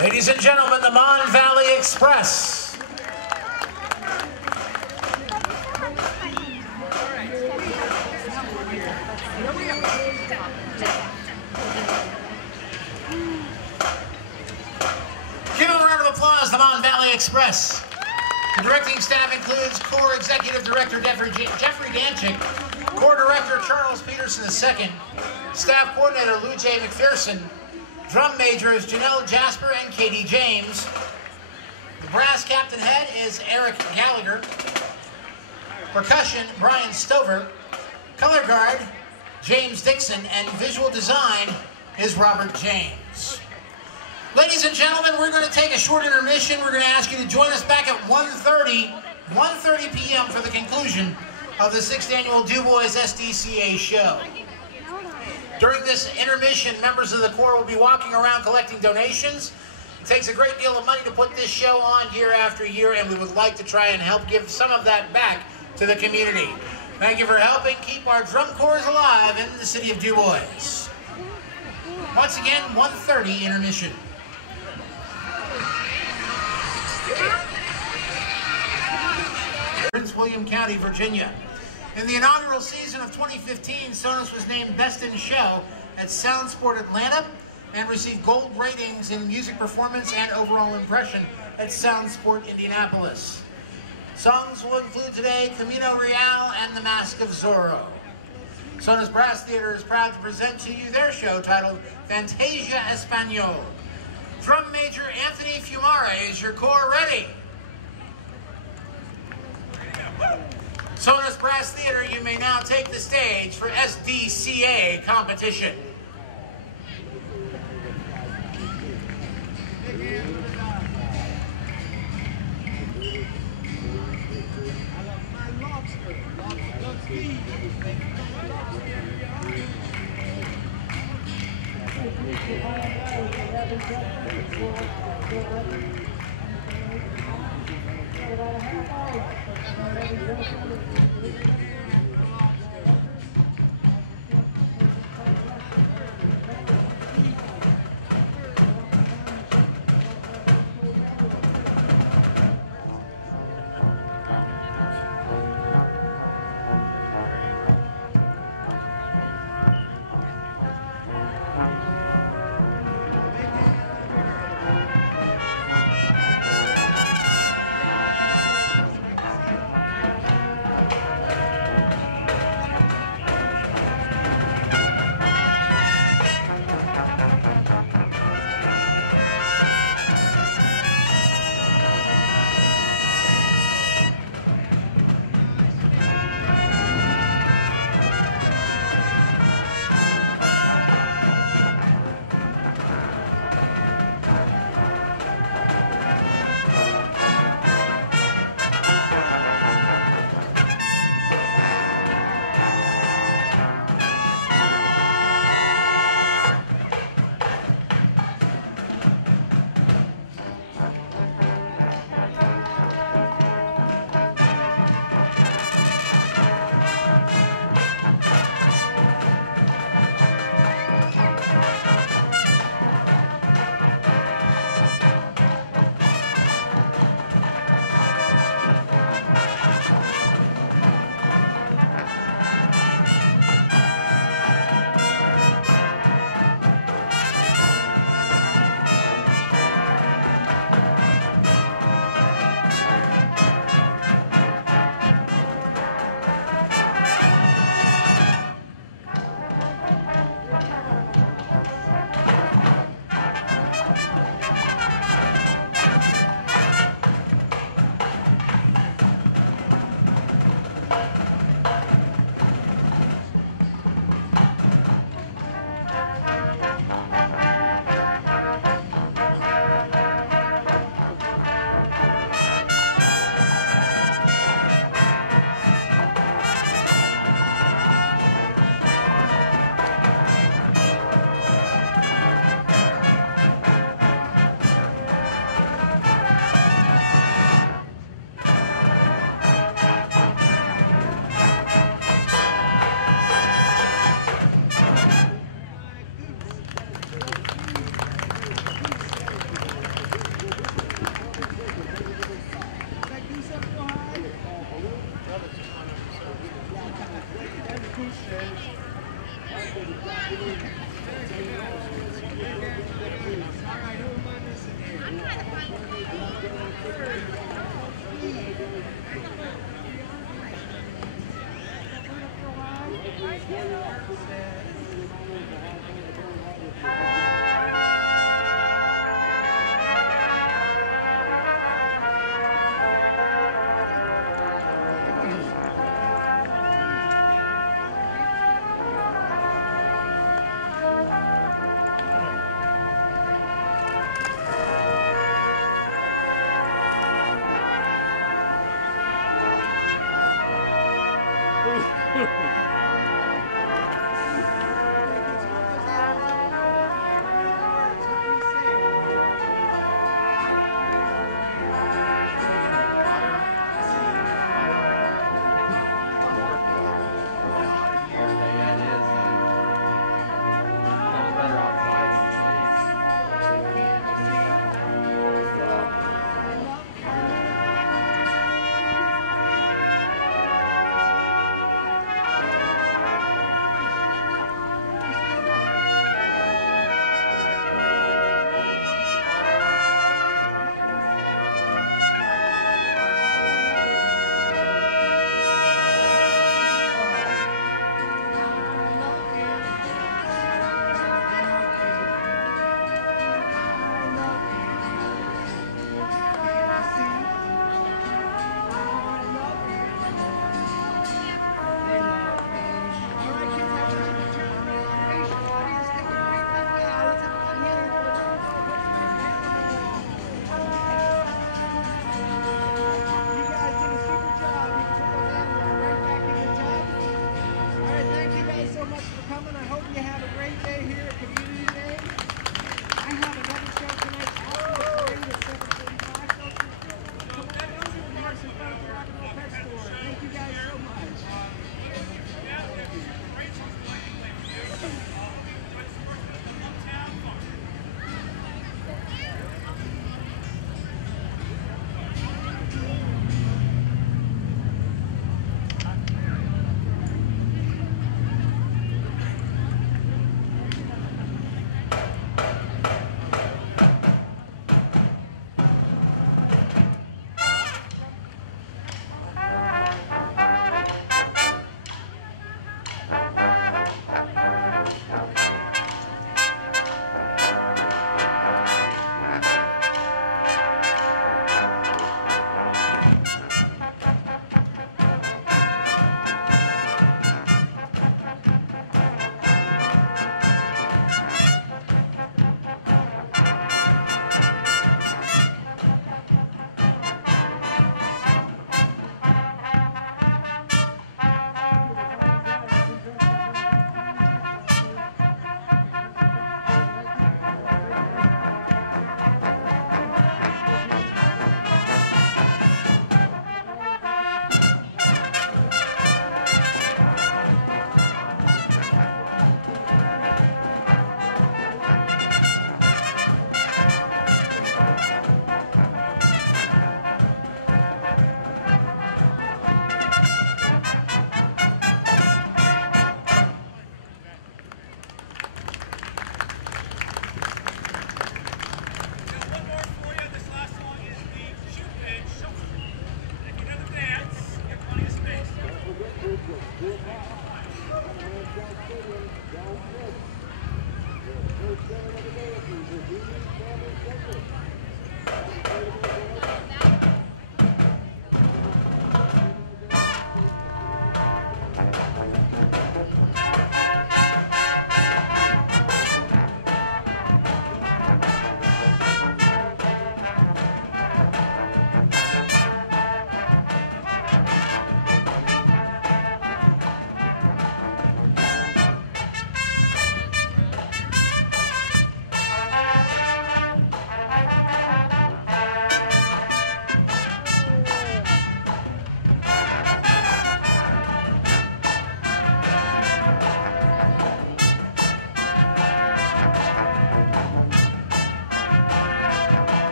Ladies and gentlemen, the Mon Valley Express. Give a round of applause, the Mon Valley Express. The directing staff includes Corps Executive Director Jeffrey Danchik, Corps Director Charles Peterson II, Staff Coordinator Lou J. McPherson, Drum Majors Janelle Jasper and Katie James. The brass captain head is Eric Gallagher. Percussion, Brian Stover. Color guard, James Dixon. And visual design is Robert James. Ladies and gentlemen, we're going to take a short intermission. We're going to ask you to join us back at 1:30 p.m. for the conclusion of the 6th Annual DuBois SDCA show. During this intermission, members of the Corps will be walking around collecting donations. It takes a great deal of money to put this show on year after year, and we would like to try and help give some of that back to the community. Thank you for helping keep our drum corps alive in the city of DuBois. Once again, 1:30 intermission. Prince William County, Virginia. In the inaugural season of 2015, Sonus was named Best in Show at Soundsport Atlanta and received gold ratings in music performance and overall impression at Soundsport Indianapolis. Songs will include today Camino Real and The Mask of Zorro. Sonus Brass Theater is proud to present to you their show titled Fantasia Español. Drum Major Anthony Fumare, is your corps ready? Sonus Brass Theater, you may now take the stage for SDCA competition.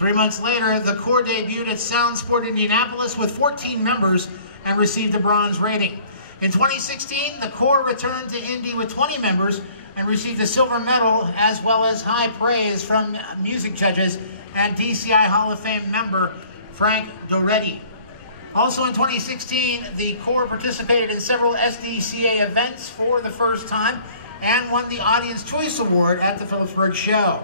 3 months later, the Corps debuted at Sound Sport Indianapolis with 14 members and received a bronze rating. In 2016, the Corps returned to Indy with 20 members and received a silver medal, as well as high praise from music judges and DCI Hall of Fame member Frank Doretti. Also in 2016, the Corps participated in several SDCA events for the first time and won the Audience Choice Award at the Phillipsburg Show.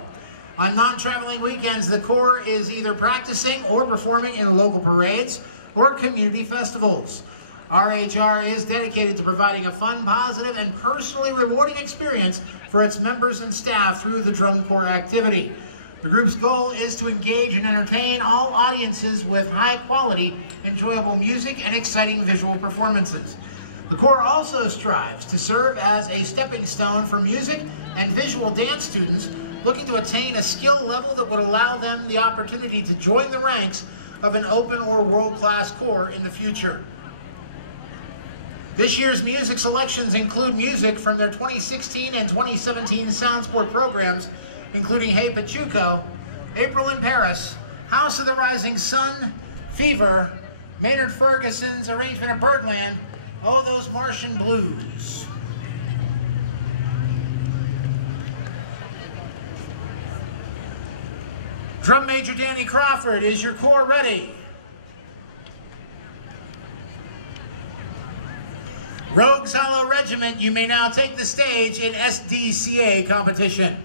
On non-traveling weekends, the Corps is either practicing or performing in local parades or community festivals. RHR is dedicated to providing a fun, positive, and personally rewarding experience for its members and staff through the Drum Corps activity. The group's goal is to engage and entertain all audiences with high-quality, enjoyable music and exciting visual performances. The Corps also strives to serve as a stepping stone for music and visual dance students looking to attain a skill level that would allow them the opportunity to join the ranks of an open or world-class Corps in the future. This year's music selections include music from their 2016 and 2017 Sound Sport programs, including Hey Pachuco, April in Paris, House of the Rising Sun, Fever, Maynard Ferguson's arrangement of Birdland, Oh Those Martian Blues. Drum Major Danny Crawford, is your Corps ready? Rogues Hollow Regiment, you may now take the stage in SDCA competition.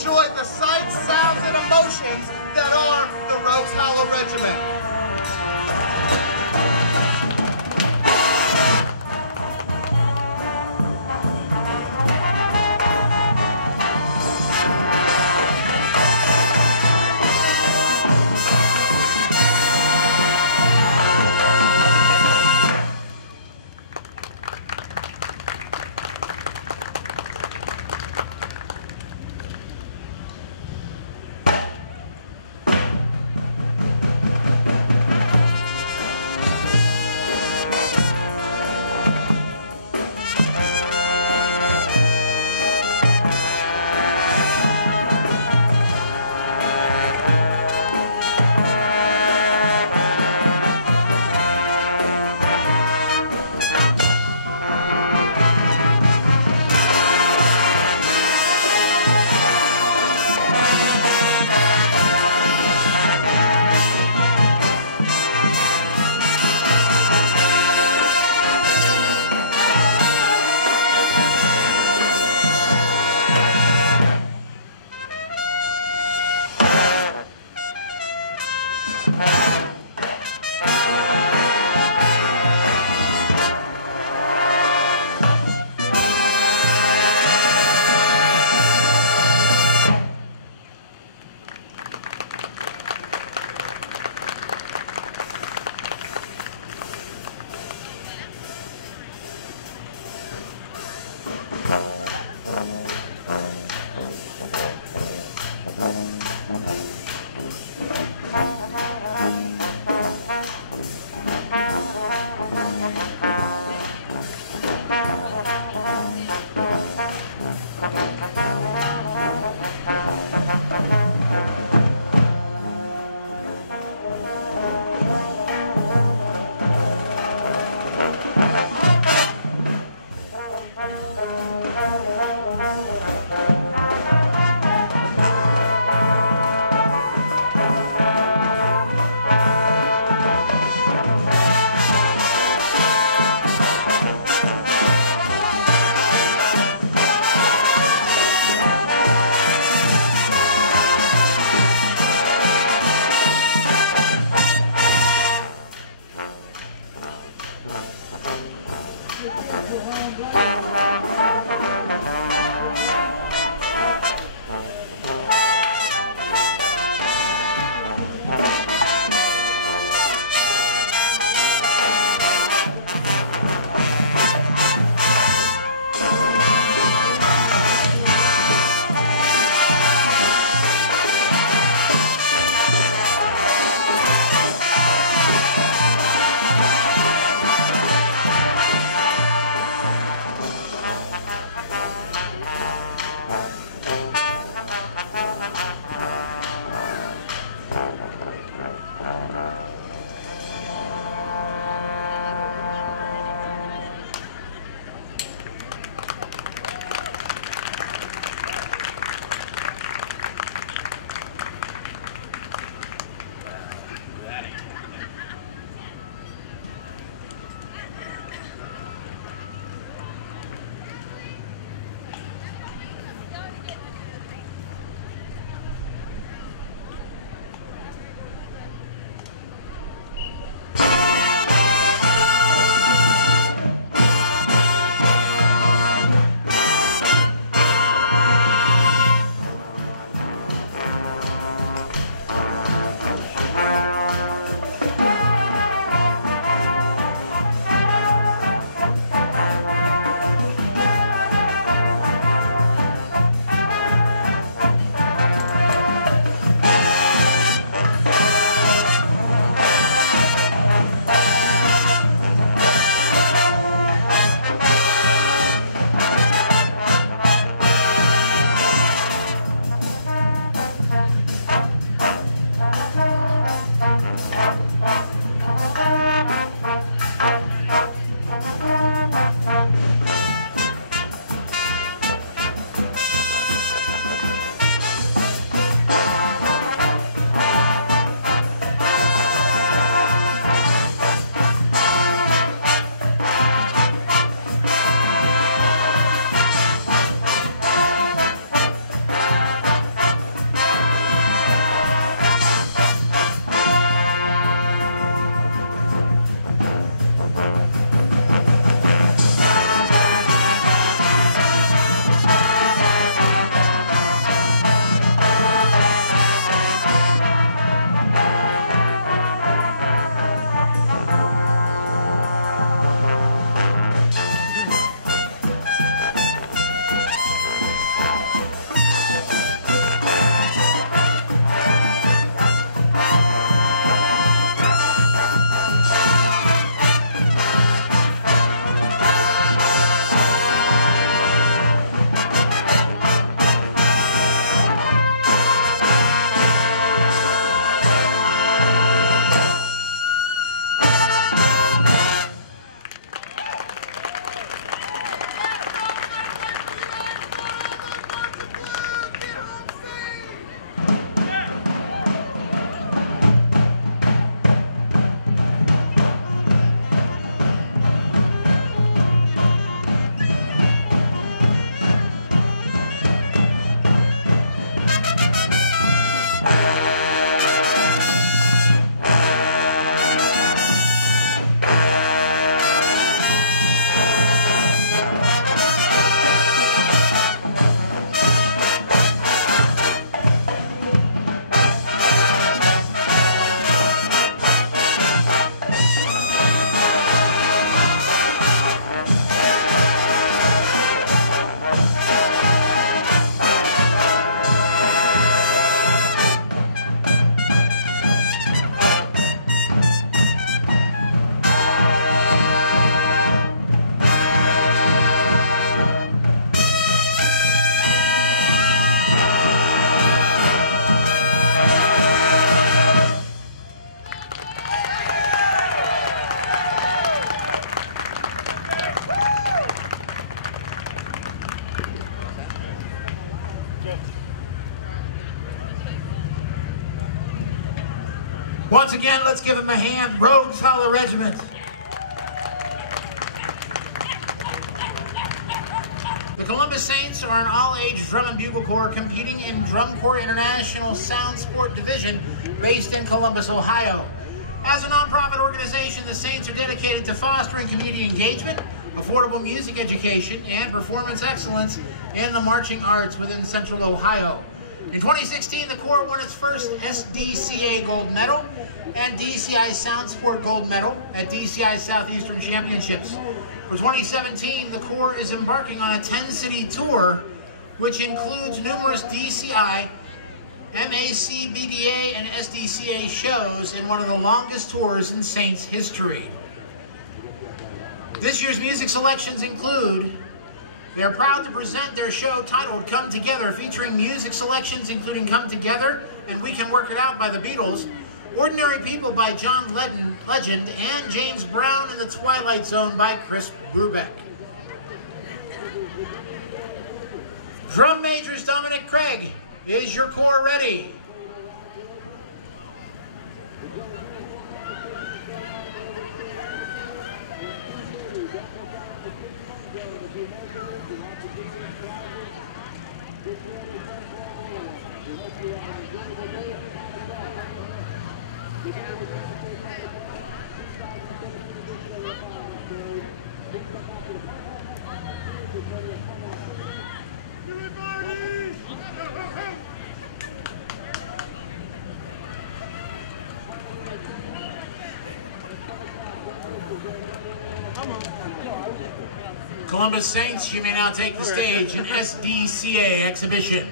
enjoy the sights, sounds, and emotions that are the Rogues Once again, let's give them a hand. Rogues Hollow Regiment. The Columbus Saints are an all-age drum and bugle corps competing in Drum Corps International Sound Sport Division based in Columbus, Ohio. As a nonprofit organization, the Saints are dedicated to fostering community engagement, affordable music education, and performance excellence in the marching arts within Central Ohio. In 2016, the Corps won its first SDCA gold medal and DCI Sound Sport gold medal at DCI Southeastern Championships. For 2017, the Corps is embarking on a 10-city tour, which includes numerous DCI, MAC, BDA, and SDCA shows in one of the longest tours in Saints history. This year's music selections include: they're proud to present their show titled Come Together, featuring music selections including Come Together and We Can Work It Out by the Beatles, Ordinary People by John Legend, and James Brown and the Twilight Zone by Chris Brubeck. Drum Majors Dominic Craig, is your corps ready? Columbus Saints, you may now take the stage in SDCA exhibition.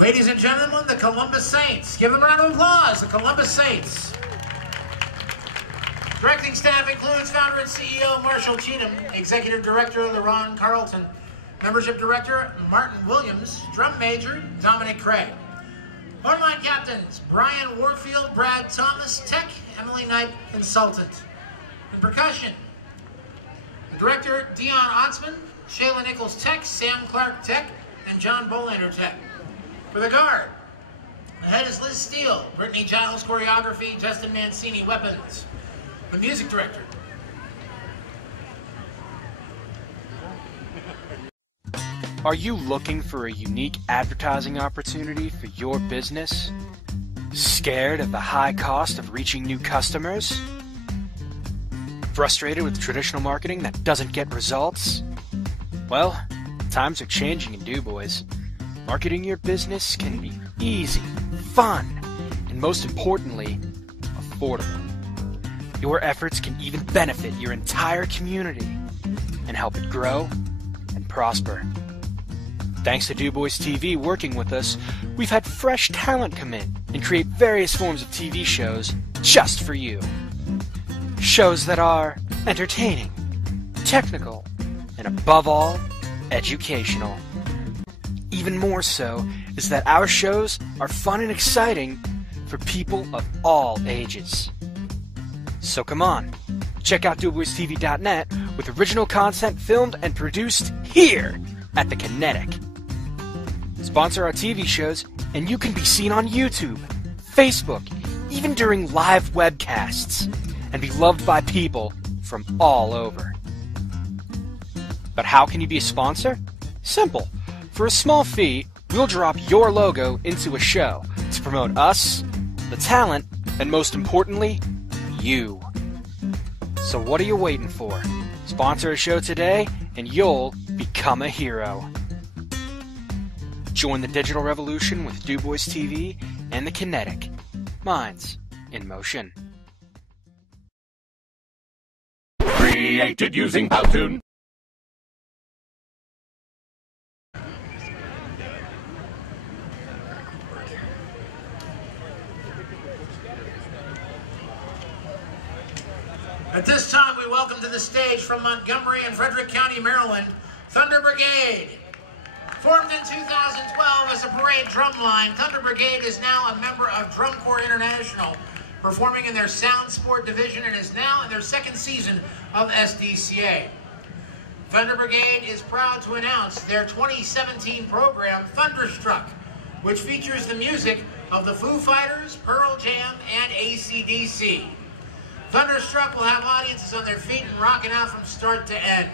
Ladies and gentlemen, the Columbus Saints. Give them a round of applause, the Columbus Saints. Directing staff includes founder and CEO Marshall Cheatham, Executive Director LaRon Carlton, Membership Director Martin Williams, Drum Major Dominic Craig. Hornline Captains Brian Warfield, Brad Thomas, Tech, Emily Knight, Consultant. In percussion, Director Dion Otzman, Shayla Nichols Tech, Sam Clark Tech, and John Bolander Tech. For the guard, the head is Liz Steele, Brittany Giles Choreography, Justin Mancini Weapons. The music director. Are you looking for a unique advertising opportunity for your business? Scared of the high cost of reaching new customers? Frustrated with traditional marketing that doesn't get results? Well, times are changing in DuBois. Marketing your business can be easy, fun, and most importantly, affordable. Your efforts can even benefit your entire community and help it grow and prosper. Thanks to DuBois TV working with us, we've had fresh talent come in and create various forms of TV shows just for you. Shows that are entertaining, technical, and above all, educational. Even more so is that our shows are fun and exciting for people of all ages. So come on, check out DuBoisTV.net with original content filmed and produced here at the Kinetic. Sponsor our TV shows and you can be seen on YouTube, Facebook, even during live webcasts, and be loved by people from all over. But how can you be a sponsor? Simple. For a small fee, we'll drop your logo into a show to promote us, the talent, and most importantly, you. So what are you waiting for? Sponsor a show today and you'll become a hero. Join the digital revolution with DuBois TV and the Kinetic. Minds in motion. Created using Powtoon. At this time, we welcome to the stage from Montgomery and Frederick County, Maryland, Thunder Brigade. Formed in 2012 as a parade drumline, Thunder Brigade is now a member of Drum Corps International, performing in their Sound Sport division and is now in their second season of SDCA. Thunder Brigade is proud to announce their 2017 program, Thunderstruck, which features the music of the Foo Fighters, Pearl Jam, and AC/DC. Thunderstruck will have audiences on their feet and rocking out from start to end.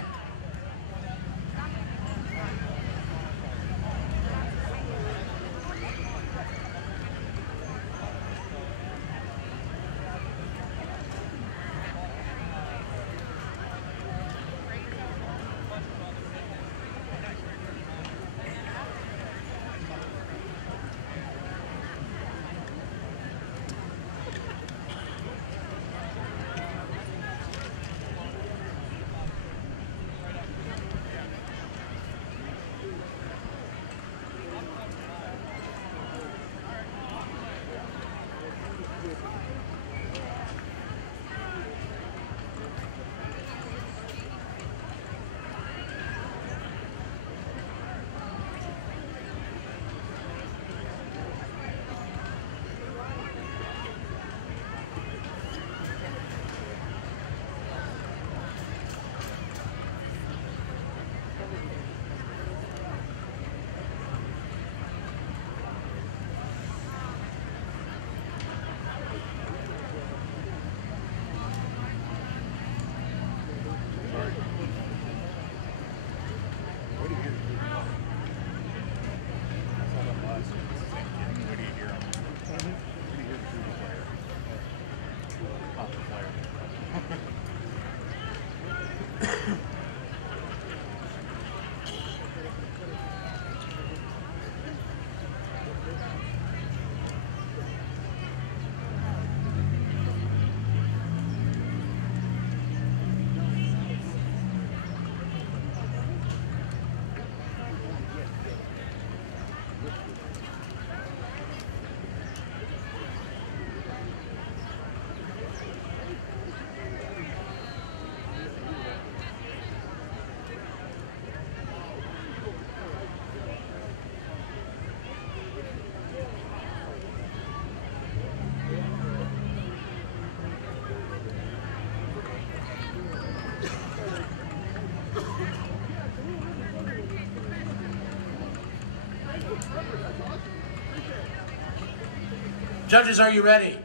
Judges, are you ready?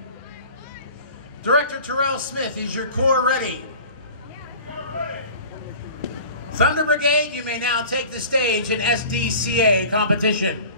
Director Terrell Smith, is your corps ready? Thunder Brigade, you may now take the stage in SDCA competition.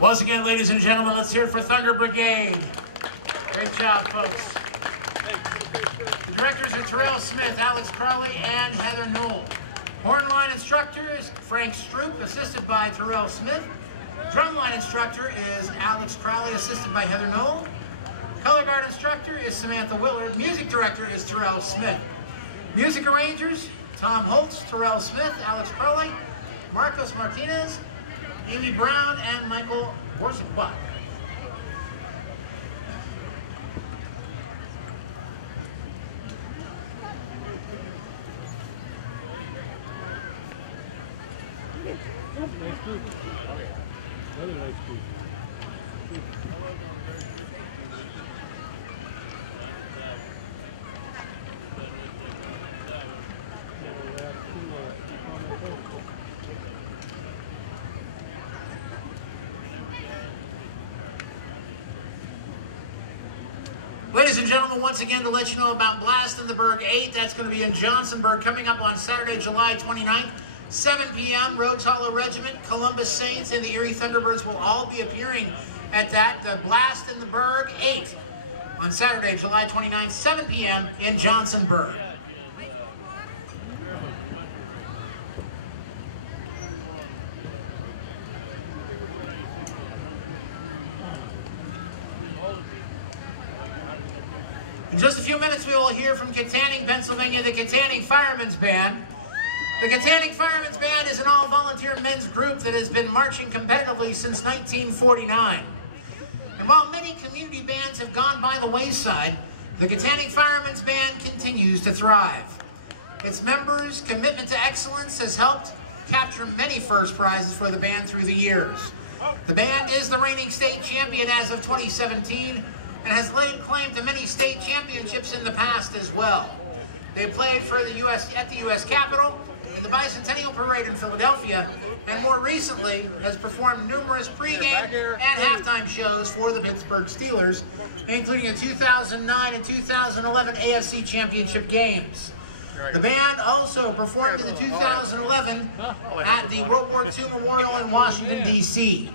Once again, ladies and gentlemen, let's hear it for Thunder Brigade. Great job, folks. The directors are Terrell Smith, Alex Crowley, and Heather Knoll. Horn line instructor is Frank Stroop, assisted by Terrell Smith. Drum line instructor is Alex Crowley, assisted by Heather Knoll. Color guard instructor is Samantha Willard. Music director is Terrell Smith. Music arrangers, Tom Holtz, Terrell Smith, Alex Crowley, Marcos Martinez, Amy Brown, and Michael Worsabach. Nice group. Another nice group. Ladies and gentlemen, once again to let you know about Blast in the Berg 8, that's going to be in Johnsonburg coming up on Saturday, July 29th, 7 p.m. Rogues Hollow Regiment, Columbus Saints, and the Erie Thunderbirds will all be appearing at that. The Blast in the Berg 8 on Saturday, July 29th, 7 p.m. in Johnsonburg. In just a few minutes, we will hear from Katanning, Pennsylvania, the Katanning Firemen's Band. The Katanning Firemen's Band is an all-volunteer men's group that has been marching competitively since 1949. And while many community bands have gone by the wayside, the Katanning Firemen's Band continues to thrive. Its members' commitment to excellence has helped capture many first prizes for the band through the years. The band is the reigning state champion as of 2017, and has laid claim to many state championships in the past as well. They played for the at the U.S. Capitol, in the Bicentennial Parade in Philadelphia, and more recently has performed numerous pregame and halftime shows for the Pittsburgh Steelers, including the 2009 and 2011 AFC Championship games. The band also performed in the 2011 at the World War II Memorial in Washington, D.C.,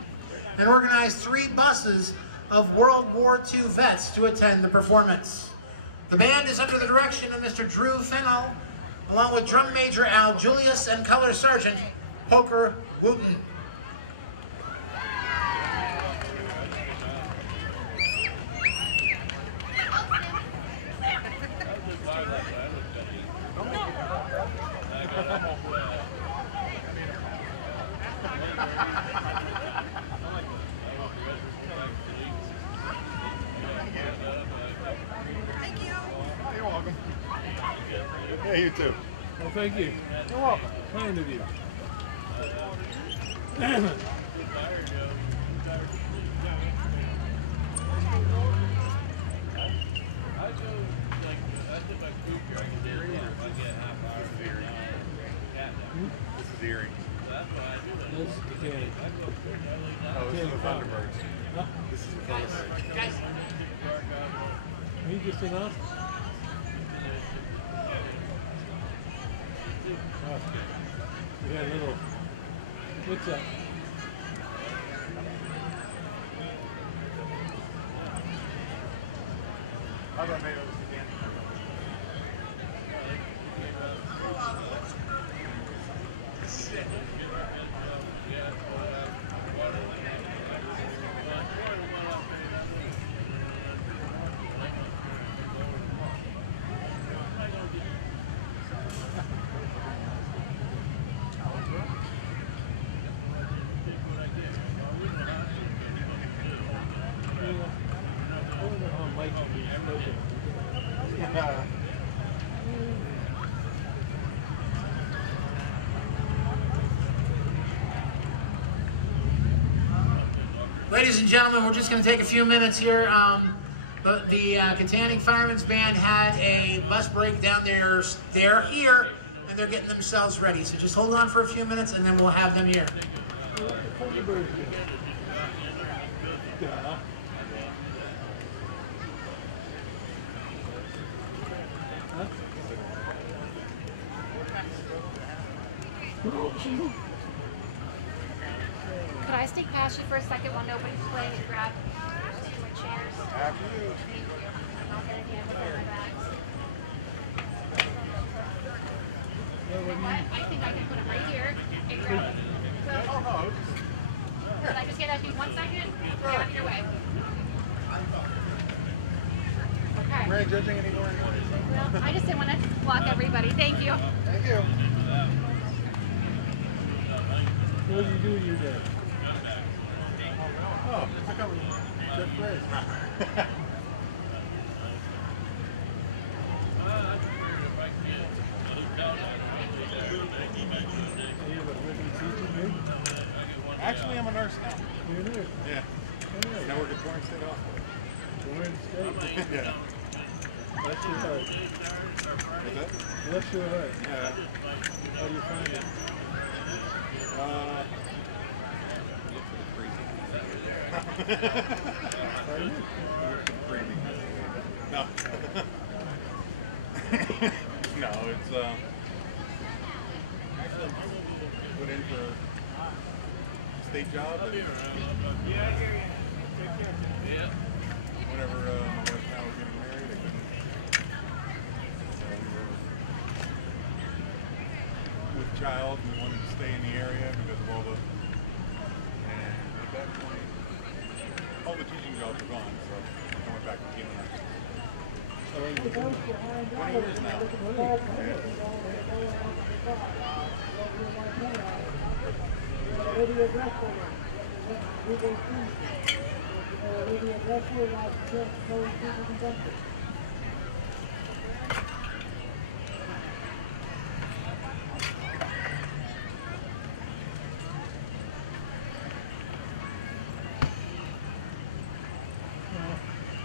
and organized 3 buses of World War II vets to attend the performance. The band is under the direction of Mr. Drew Fennell, along with Drum Major Al Julius and Color Sergeant Poker Wooten. Yeah, you too. Well, thank you. You're welcome. Kind of you. This is Erie. This is Katanning. Oh, this is the Thunderbirds. Huh? This is the Thunderbirds. You just announced? We got a little. What's that? How about made this again? Ladies and gentlemen, we're just going to take a few minutes here. The Katanning Firemen's Band had a bus break down there. They're here, and they're getting themselves ready. So just hold on for a few minutes, and then we'll have them here. Could I I sneak past you for a second while nobody's playing and grab my chairs? After you. Thank you. I'll get a hand with all my bags. I think I can put it right here and grab it. Oh, no. Can I just get up in 1 second? Get out of your way. Okay. We're not judging anymore. Well, I just didn't want to block everybody. Thank you. Thank you. What did you do your day? Oh, took out Jeff Grace. Actually, I'm a nurse now. You're a nurse? Yeah. Oh, I work at Torrance State Hospital. Torrance State? Yeah. Bless your heart. What's that? Bless your heart. Yeah. How do you find it? No. No, it's put in for a state job. And whenever my wife and I were getting married, I couldn't. So we were with child and we wanted to stay in the area because of all the. And at that point, all the teaching jobs were gone, so I went back to teaching. 20 years now.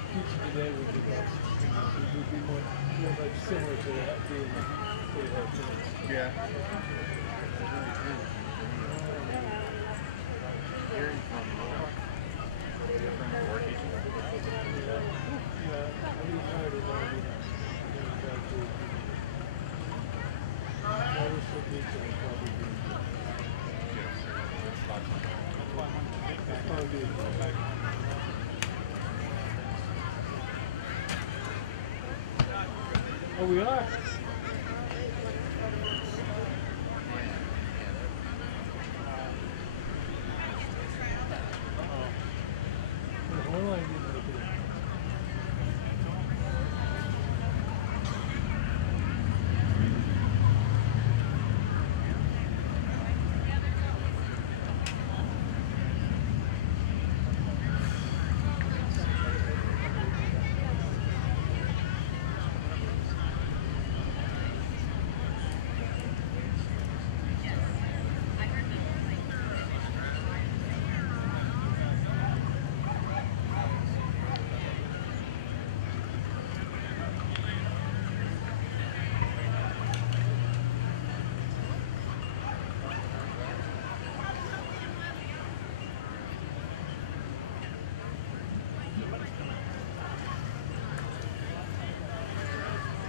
Teaching today would be best. It would be more much similar to that being a Yeah. Hearing from different work teaching. Yeah, I mean, hard as I mean, I wish the teacher would probably be. Yes, that's probably Oh, we are?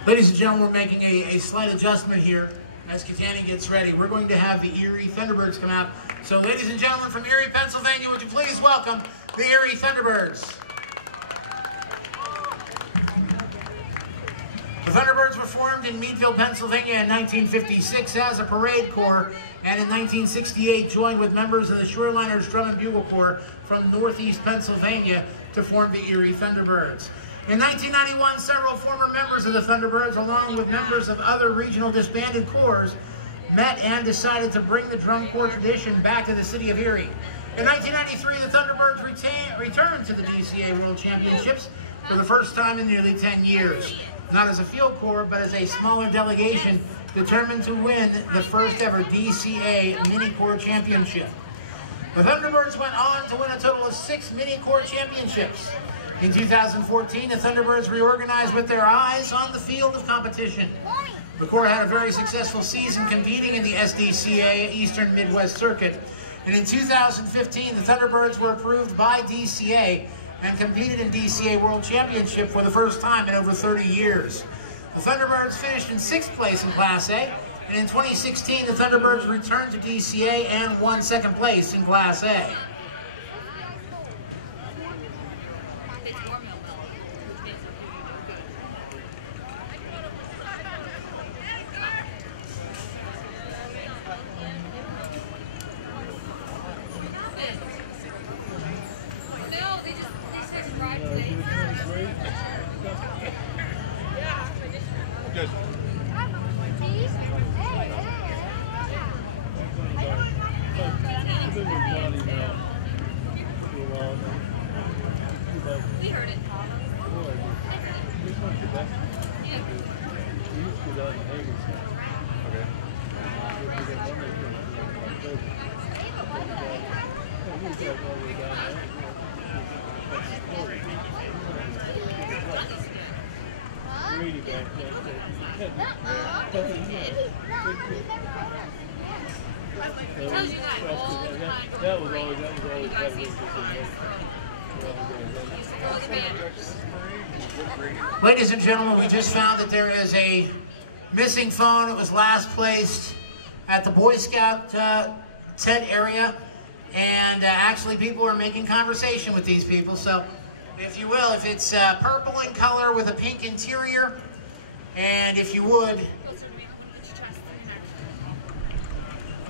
Ladies and gentlemen, we're making a slight adjustment here as Katani gets ready. We're going to have the Erie Thunderbirds come out. So ladies and gentlemen from Erie, Pennsylvania, would you please welcome the Erie Thunderbirds. The Thunderbirds were formed in Meadville, Pennsylvania in 1956 as a parade corps, and in 1968 joined with members of the Shoreliners Drum and Bugle Corps from Northeast Pennsylvania to form the Erie Thunderbirds. In 1991, several former members of the Thunderbirds, along with members of other regional disbanded corps, met and decided to bring the drum corps tradition back to the city of Erie. In 1993, the Thunderbirds returned to the DCA World Championships for the first time in nearly 10 years. Not as a field corps, but as a smaller delegation determined to win the first ever DCA Mini Corps Championship. The Thunderbirds went on to win a total of 6 Mini Corps Championships. In 2014, the Thunderbirds reorganized with their eyes on the field of competition. The Corps had a very successful season competing in the SDCA Eastern Midwest Circuit. And in 2015, the Thunderbirds were approved by DCA and competed in DCA World Championship for the first time in over 30 years. The Thunderbirds finished in 6th place in Class A, and in 2016, the Thunderbirds returned to DCA and won 2nd place in Class A. We heard it. This one's the best. Yeah. We used to go down to Hager's house. Okay. Really back then. That was always Ladies and gentlemen, we just found that there is a missing phone. It was last placed at the Boy Scout tent area, and actually people are making conversation with these people. So, if you will, if it's purple in color with a pink interior, and if you would,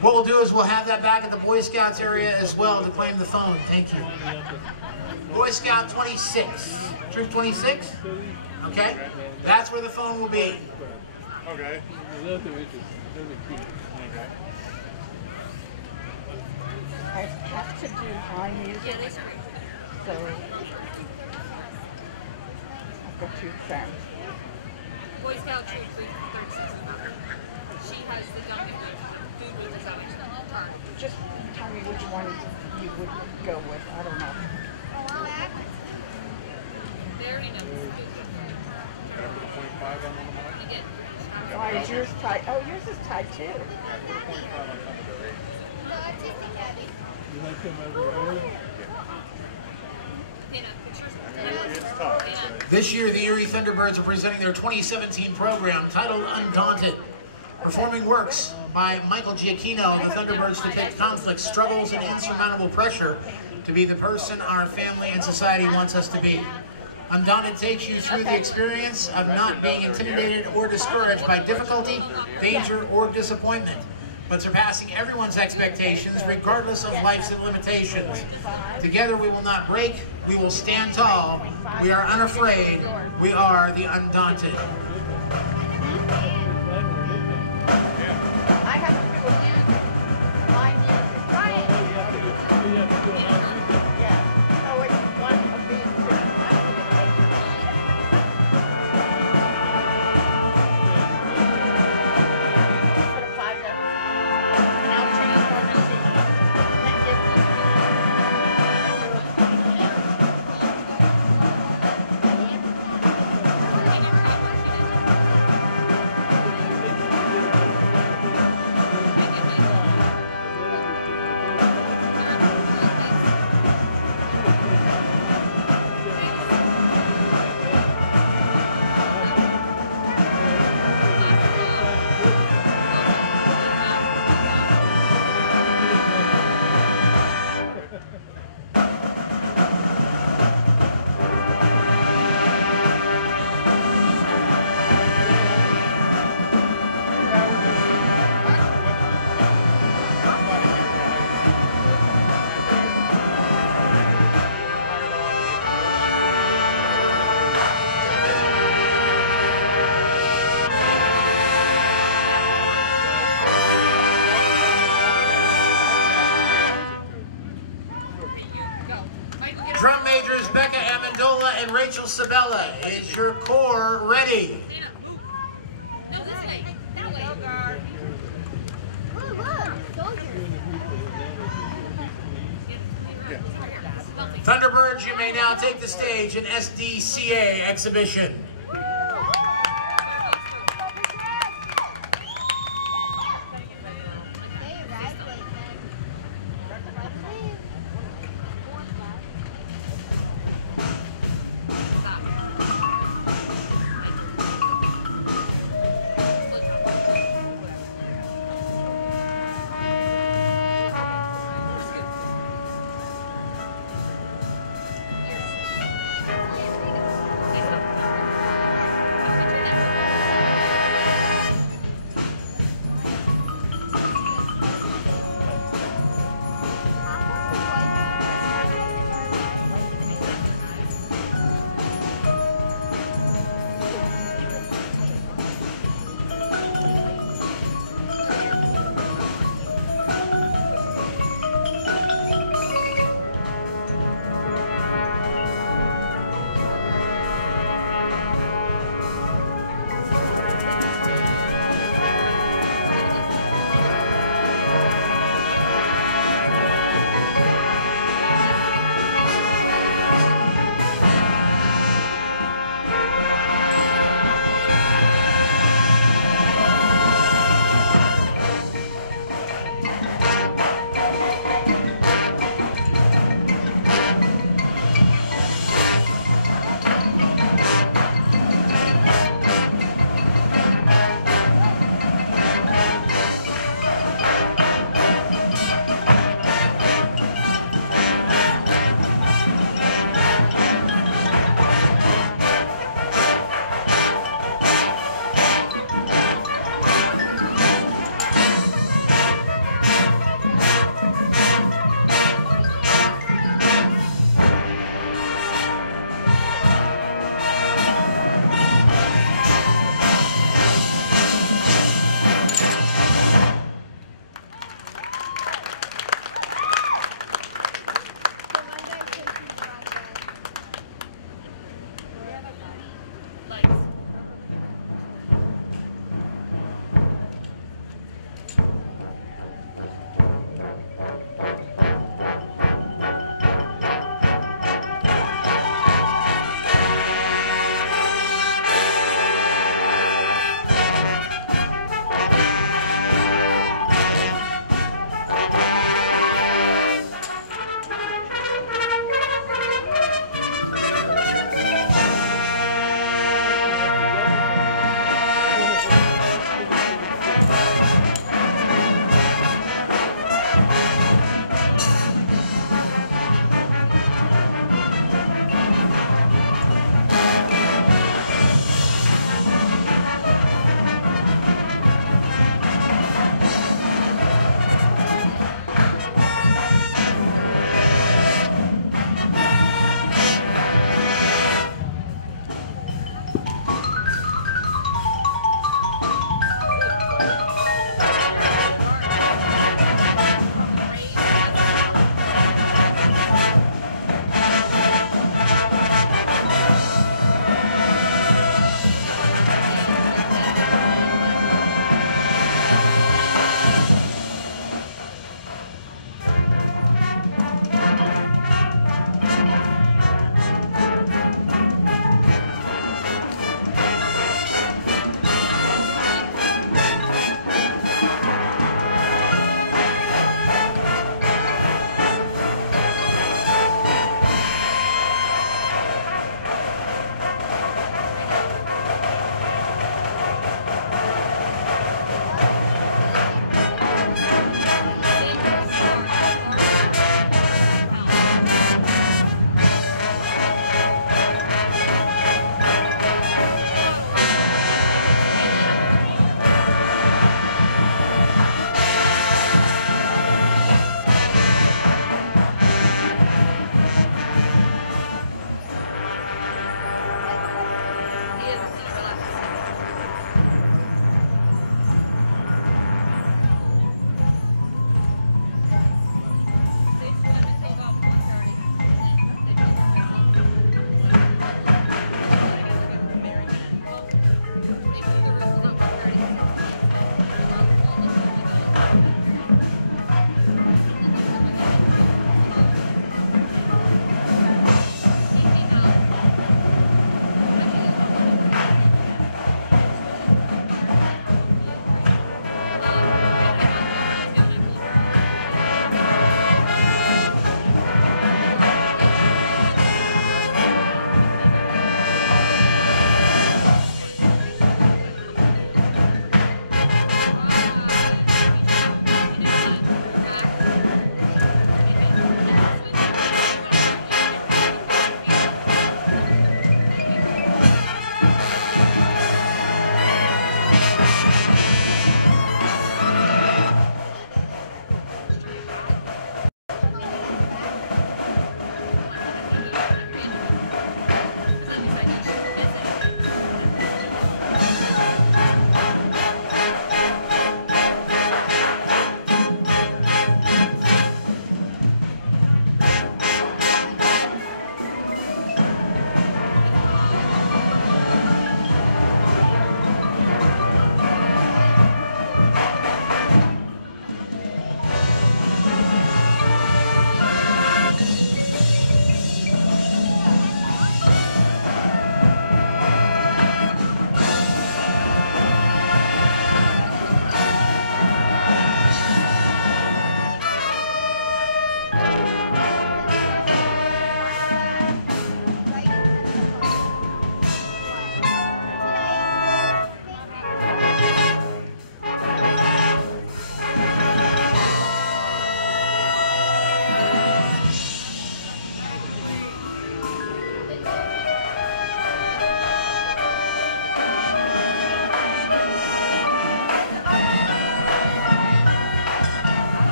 what we'll do is we'll have that back at the Boy Scouts area as well to claim the phone. Thank you. Boy Scout 26. Troop 26? Okay. That's where the phone will be. Okay. I have to do high music, so I've got two sounds. Boy Scout Troop 36. She has the Duncan Google design. Just tell me which one you would go with. I don't know. They already know. Why is yours tight? Oh, yours is tight too. You like them over This year, the Erie Thunderbirds are presenting their 2017 program titled Undaunted. Performing works by Michael Giacchino, the Thunderbirds depict conflicts, struggles, and insurmountable pressure to be the person our family and society wants us to be. Undaunted takes you through the experience of not being intimidated or discouraged by difficulty, danger, or disappointment, but surpassing everyone's expectations regardless of life's limitations. Together we will not break, we will stand tall, we are unafraid, we are the Undaunted. I have to do my music. Right. Yeah. Oh, it's one of these two. Put a 5 there. And I'll change my receipt. Thank you. Drum majors Becca Amendola and Rachel Sabella. Is your corps ready? Thunderbirds, you may now take the stage in SDCA exhibition.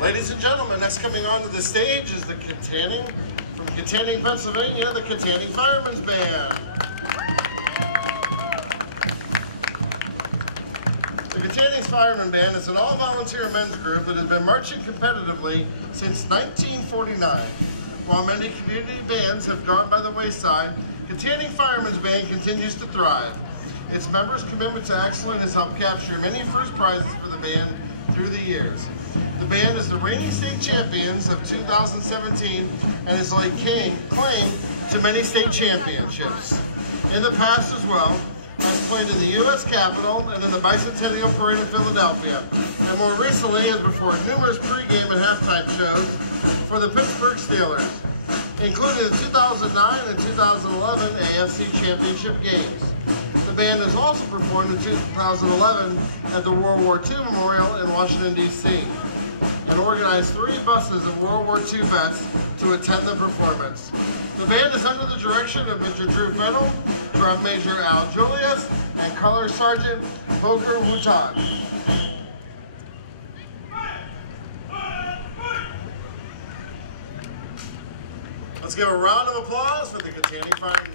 Ladies and gentlemen, next coming onto the stage is the Katanning, from Katanning, Pennsylvania, the Katanning Firemen's Band. The Katanning Fireman Band is an all-volunteer men's group that has been marching competitively since 1949. While many community bands have gone by the wayside, Katanning Firemen's Band continues to thrive. Its members' commitment to excellence has helped capture many first prizes for the band through the years. The band is the reigning state champions of 2017 and has laid claim to many state championships. In the past as well, has played in the U.S. Capitol and in the Bicentennial Parade in Philadelphia, and more recently has performed numerous pregame and halftime shows for the Pittsburgh Steelers, including the 2009 and 2011 AFC Championship games. The band has also performed in 2011 at the World War II Memorial in Washington, D.C., and organized 3 buses of World War II vets to attend the performance. The band is under the direction of Mr. Drew Fennell, Drum Major Al Julius, and Color Sergeant Boker Wutan. Let's give a round of applause for the Katanning Firemen.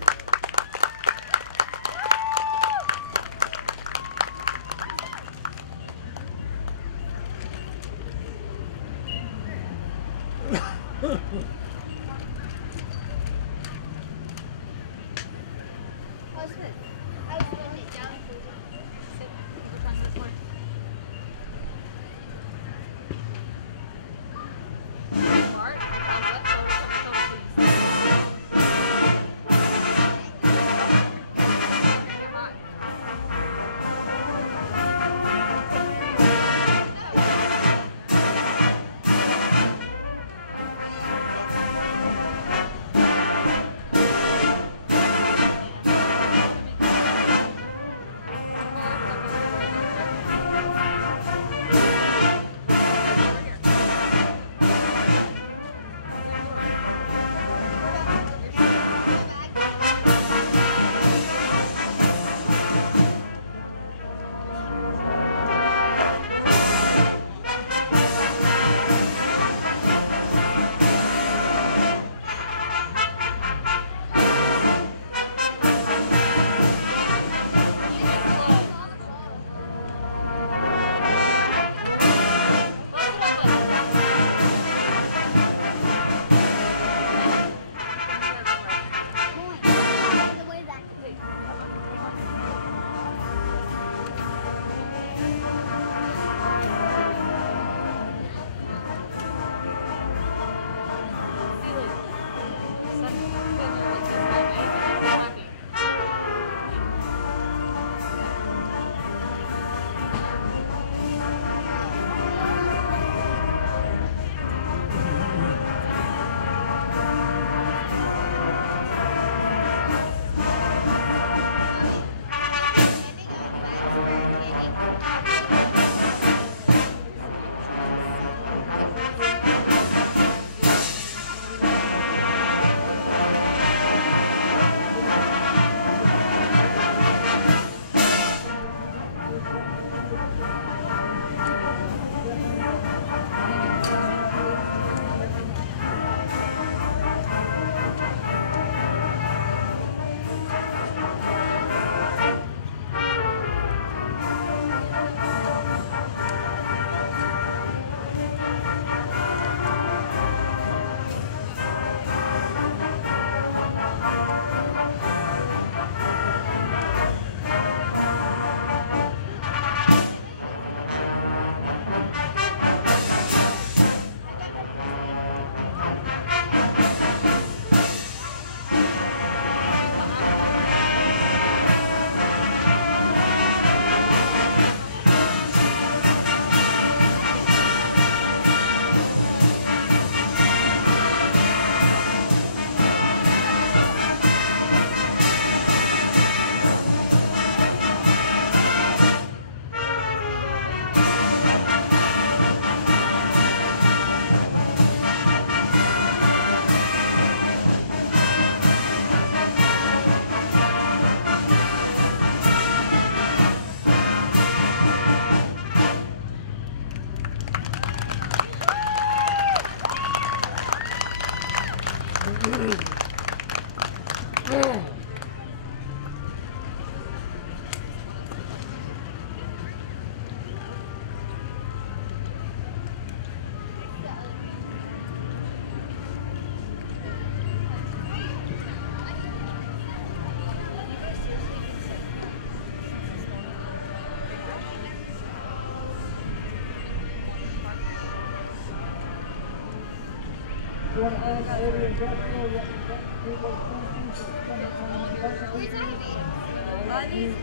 These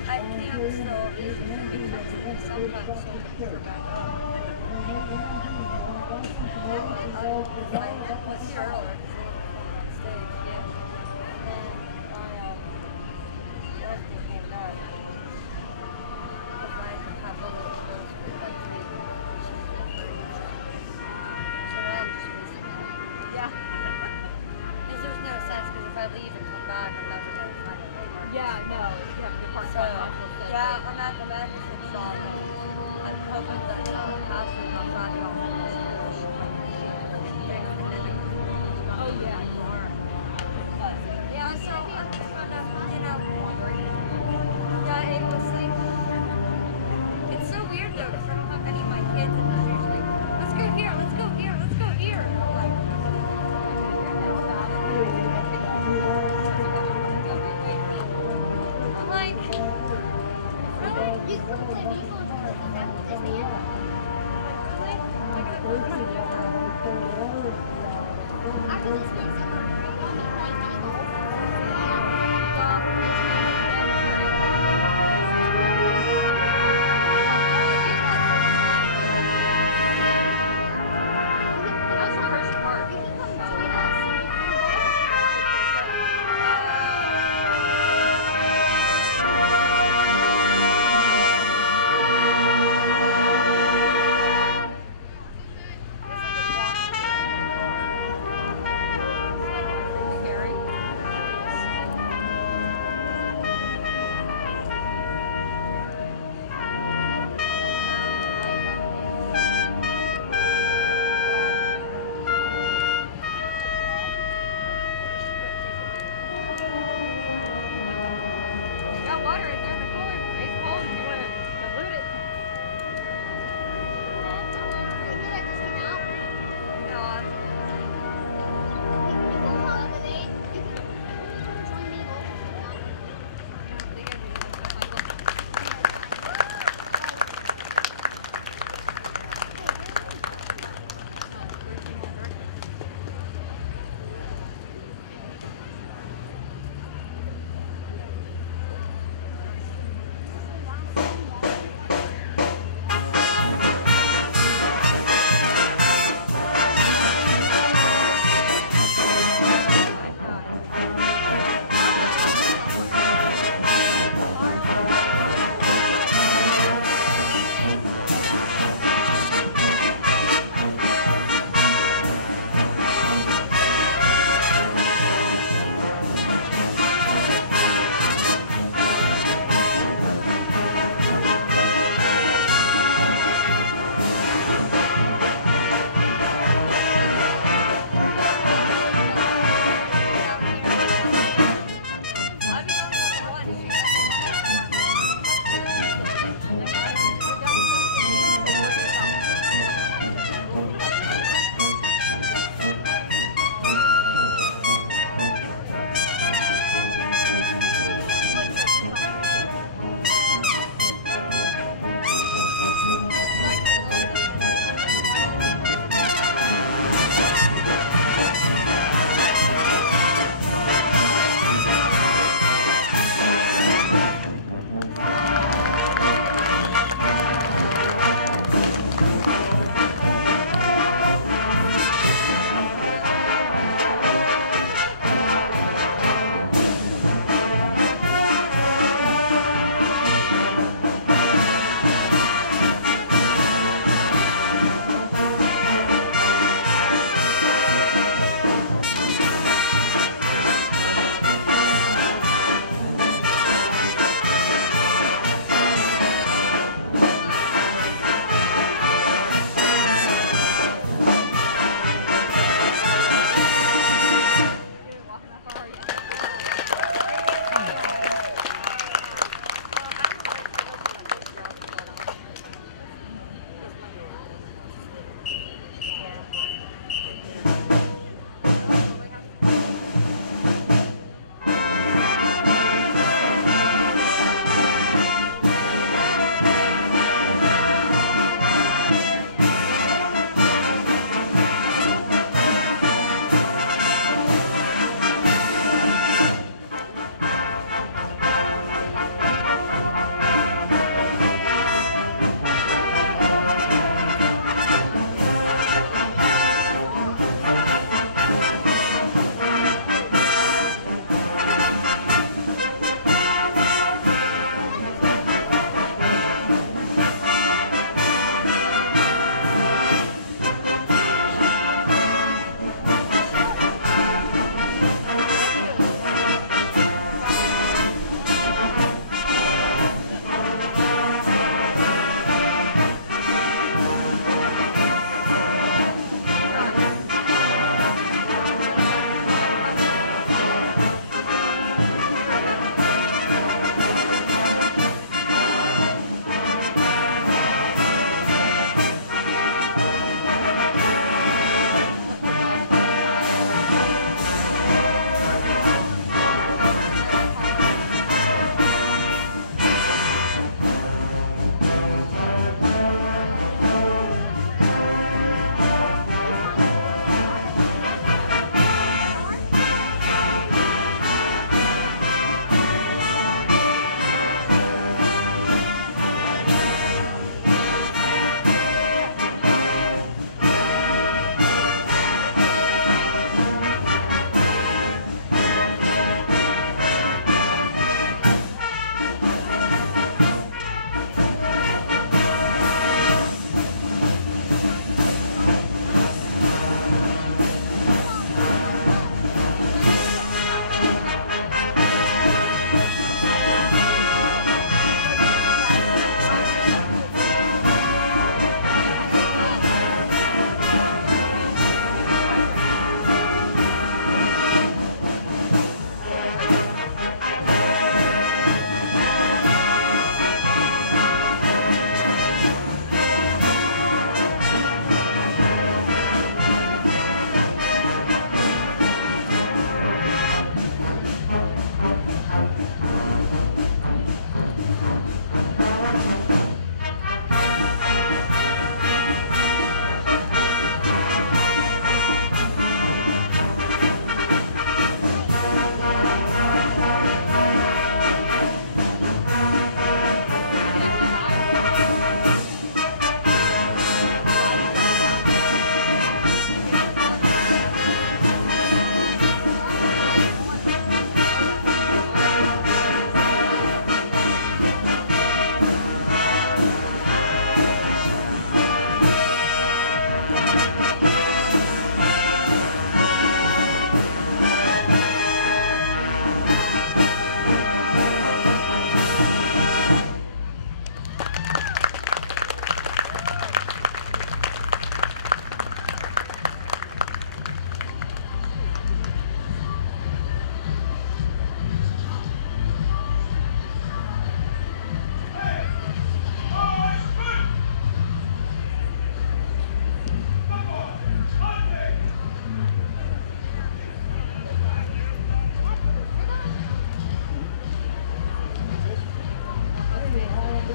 at camp still is sometimes so much back up. I was here earlier because they didn't come on stage, yeah. And my wife came back because I have a little girls who like to be, she's very good. So now I'm just listening. Yeah. Because there's no sense, because if I leave and come back, I'm never going to find a place. Yeah, no, you have to be part of the yeah, I'm at the medicine shop, and I'm hoping that pastor comes on to offer this English. Oh, yeah, you are. But, yeah, so I'm kind of, you know, yeah, aimlessly. It's so weird, though, because I don't have any of my kids, and it's usually, let's go here, let's go here, let's go here. And I'm like,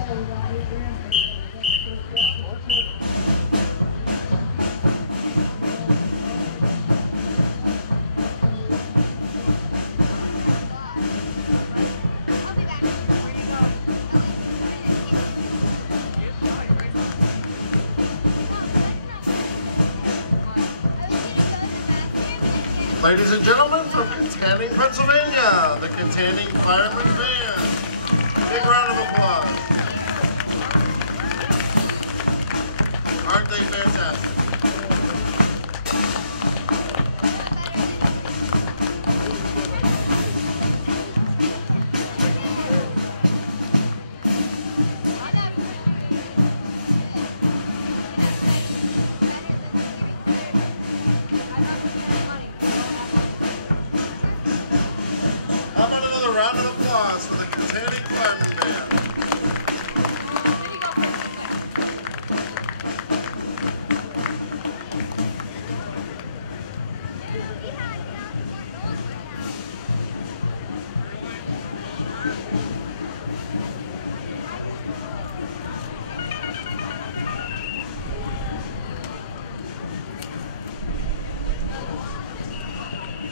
Ladies and gentlemen, from Cantanning, Pennsylvania, the Cantanning Firemen's Band. Big round of applause. Aren't they fantastic? How about another round of applause for the Cantanning Firemen Band?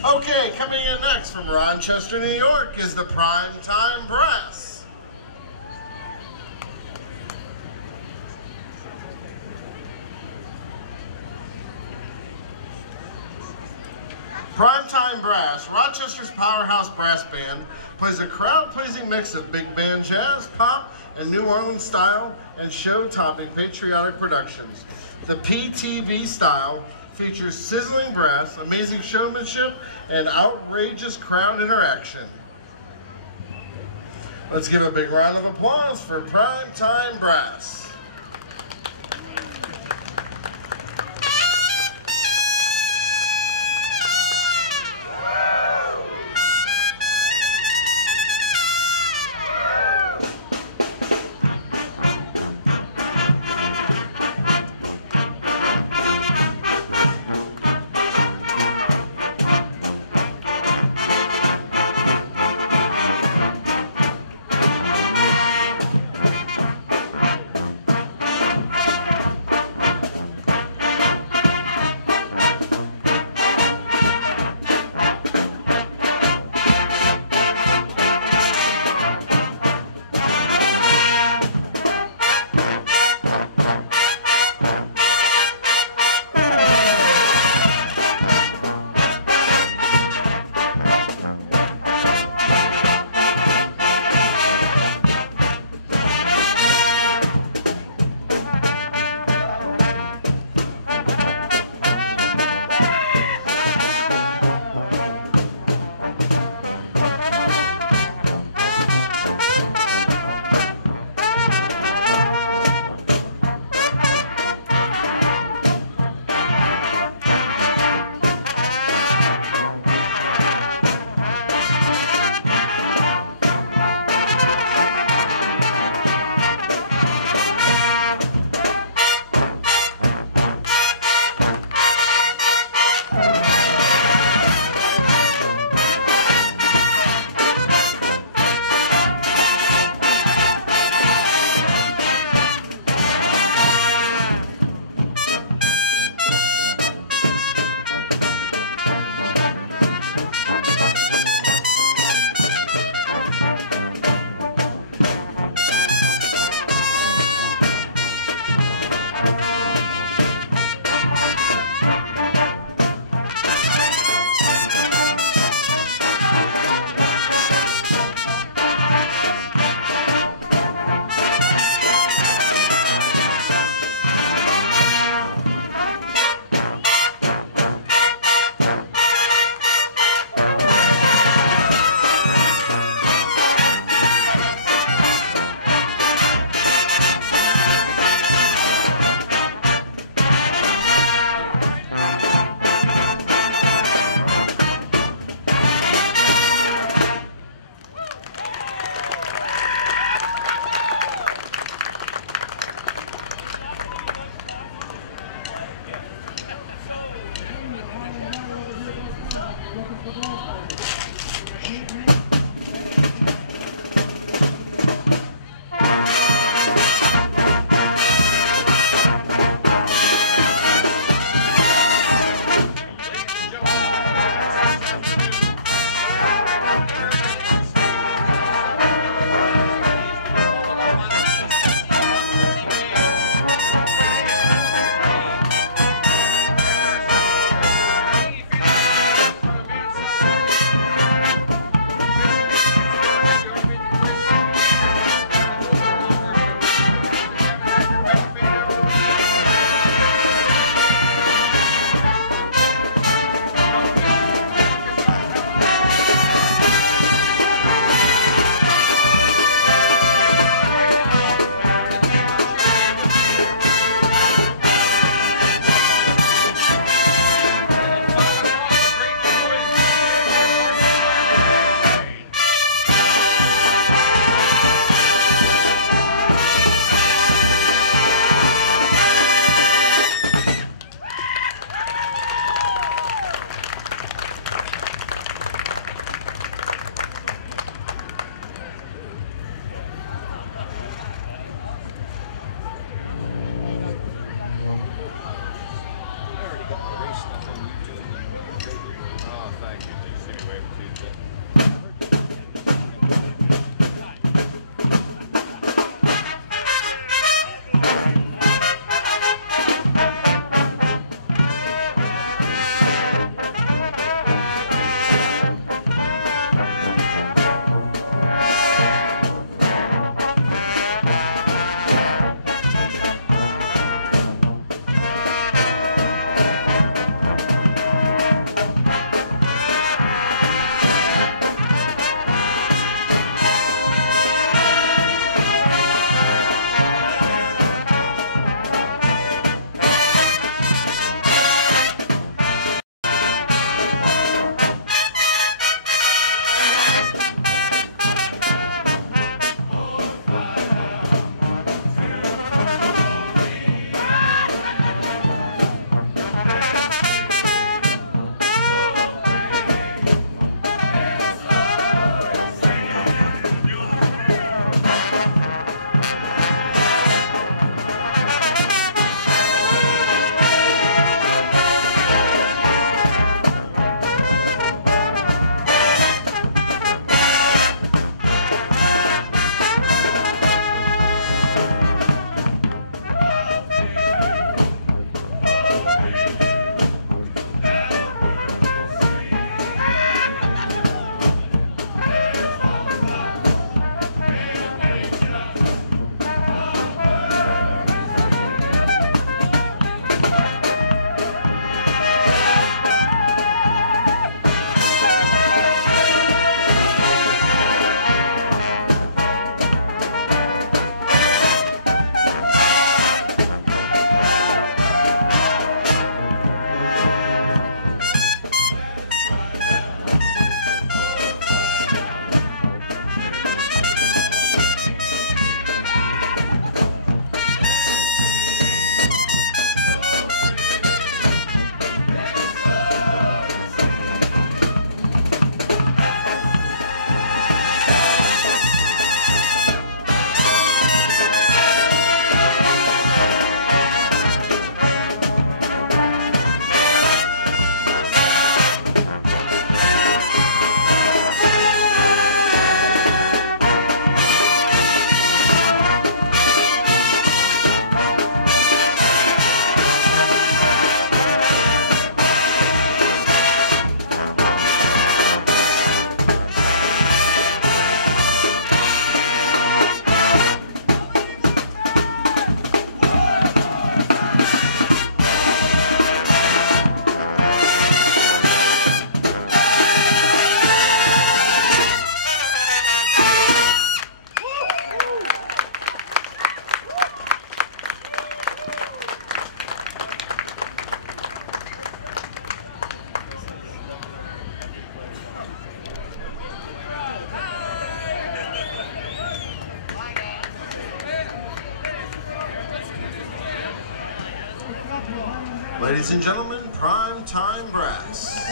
Okay, coming in next from Rochester, New York is the Primetime Brass. Primetime Brass, Rochester's powerhouse brass band, plays a crowd-pleasing mix of big band jazz, pop, and New Orleans style and show-topping patriotic productions. The PTB style features sizzling brass, amazing showmanship, and outrageous crowd interaction. Let's give a big round of applause for Primetime Brass. Ladies and gentlemen, Primetime Brass.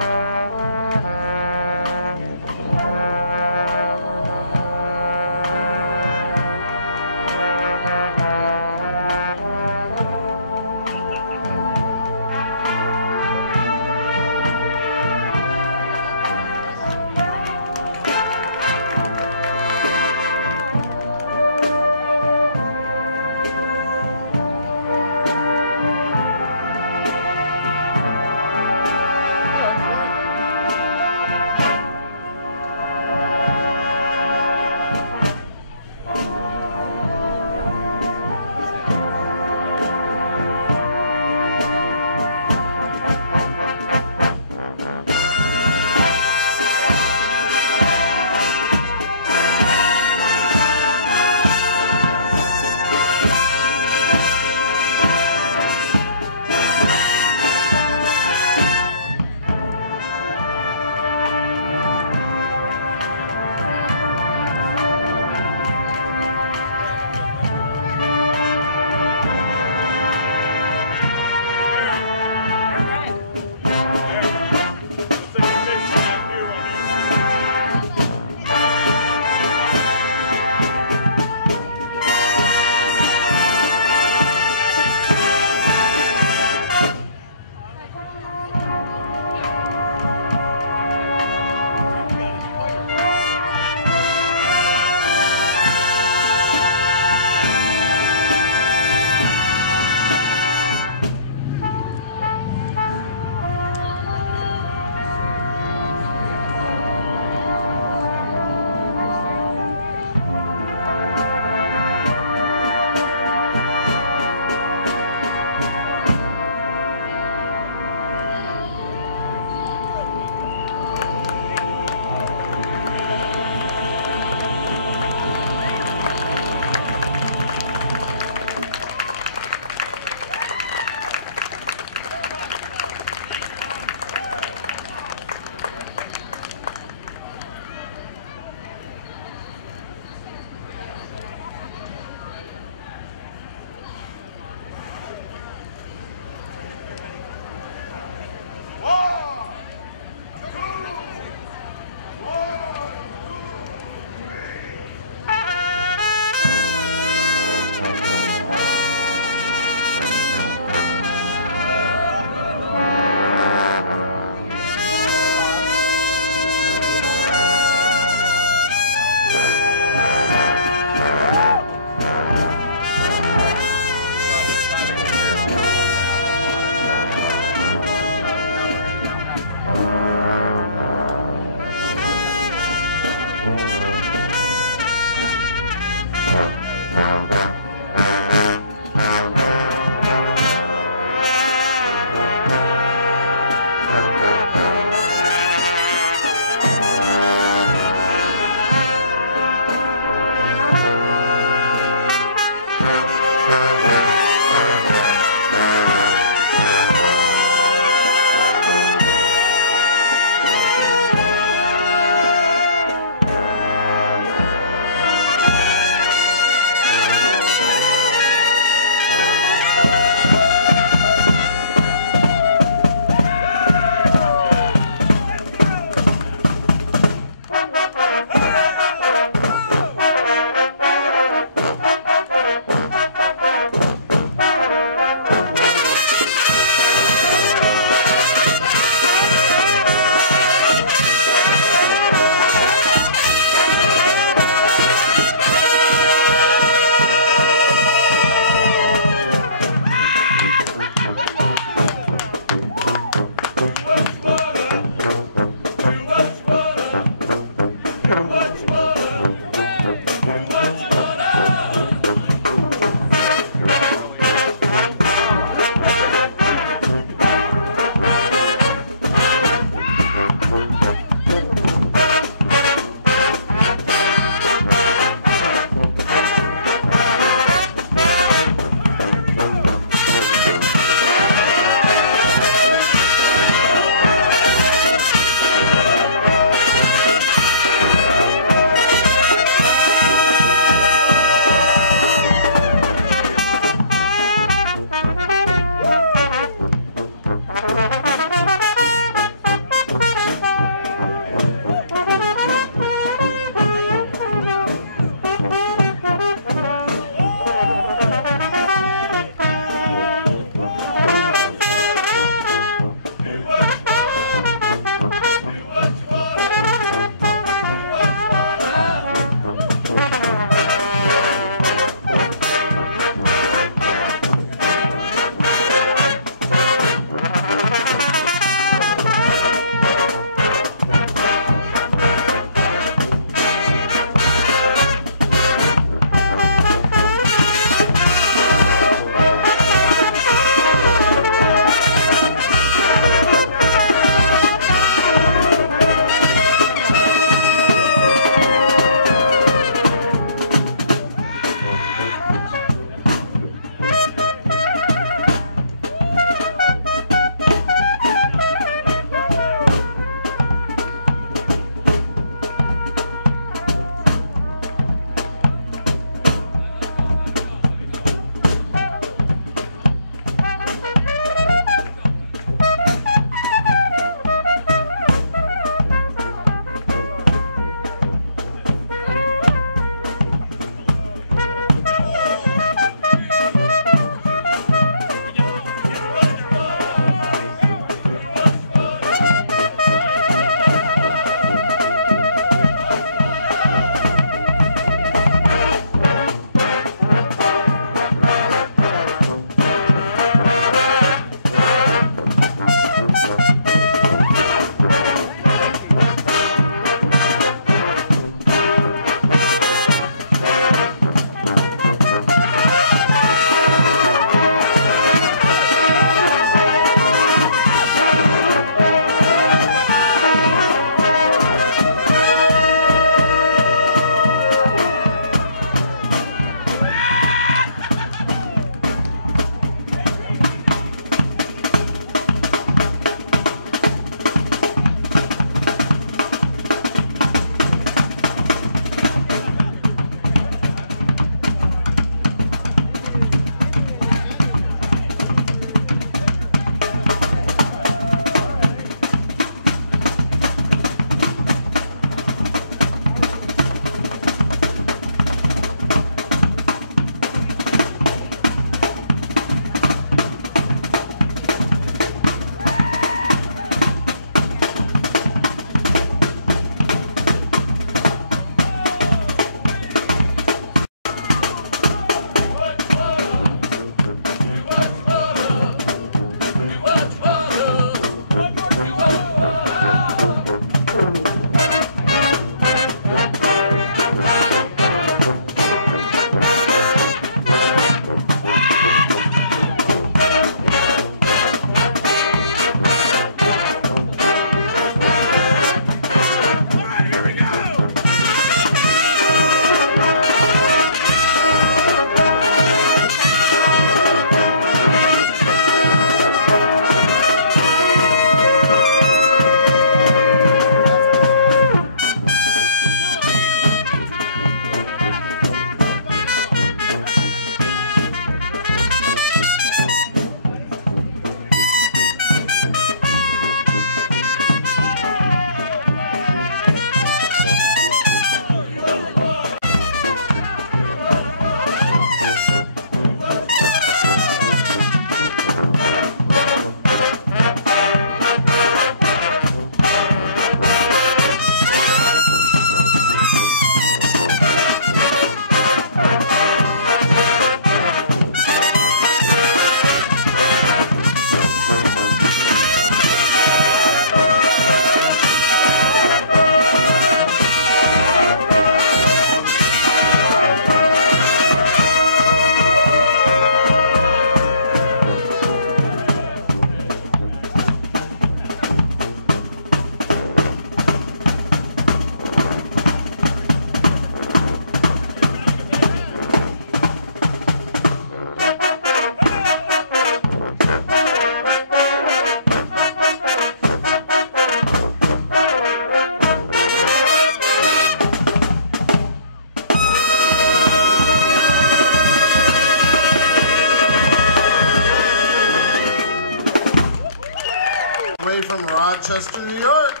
Western New York,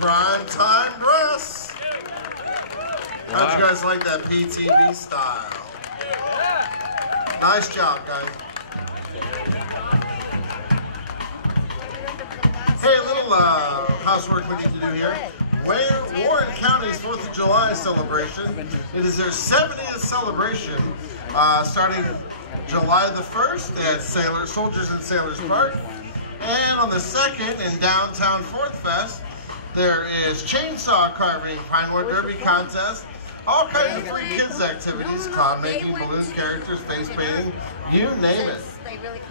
Primetime Brass. How'd you guys like that PTB style? Nice job, guys. Hey, a little housework we need to do here. Warren County's 4th of July celebration. It is their 70th celebration, starting July the 1st at Soldiers and Sailors Park. And on the 2nd in downtown Fourth Fest, there is chainsaw carving, Pinewood Derby contest, all kinds of free kids activities, clown making, balloon characters, face painting, you name it.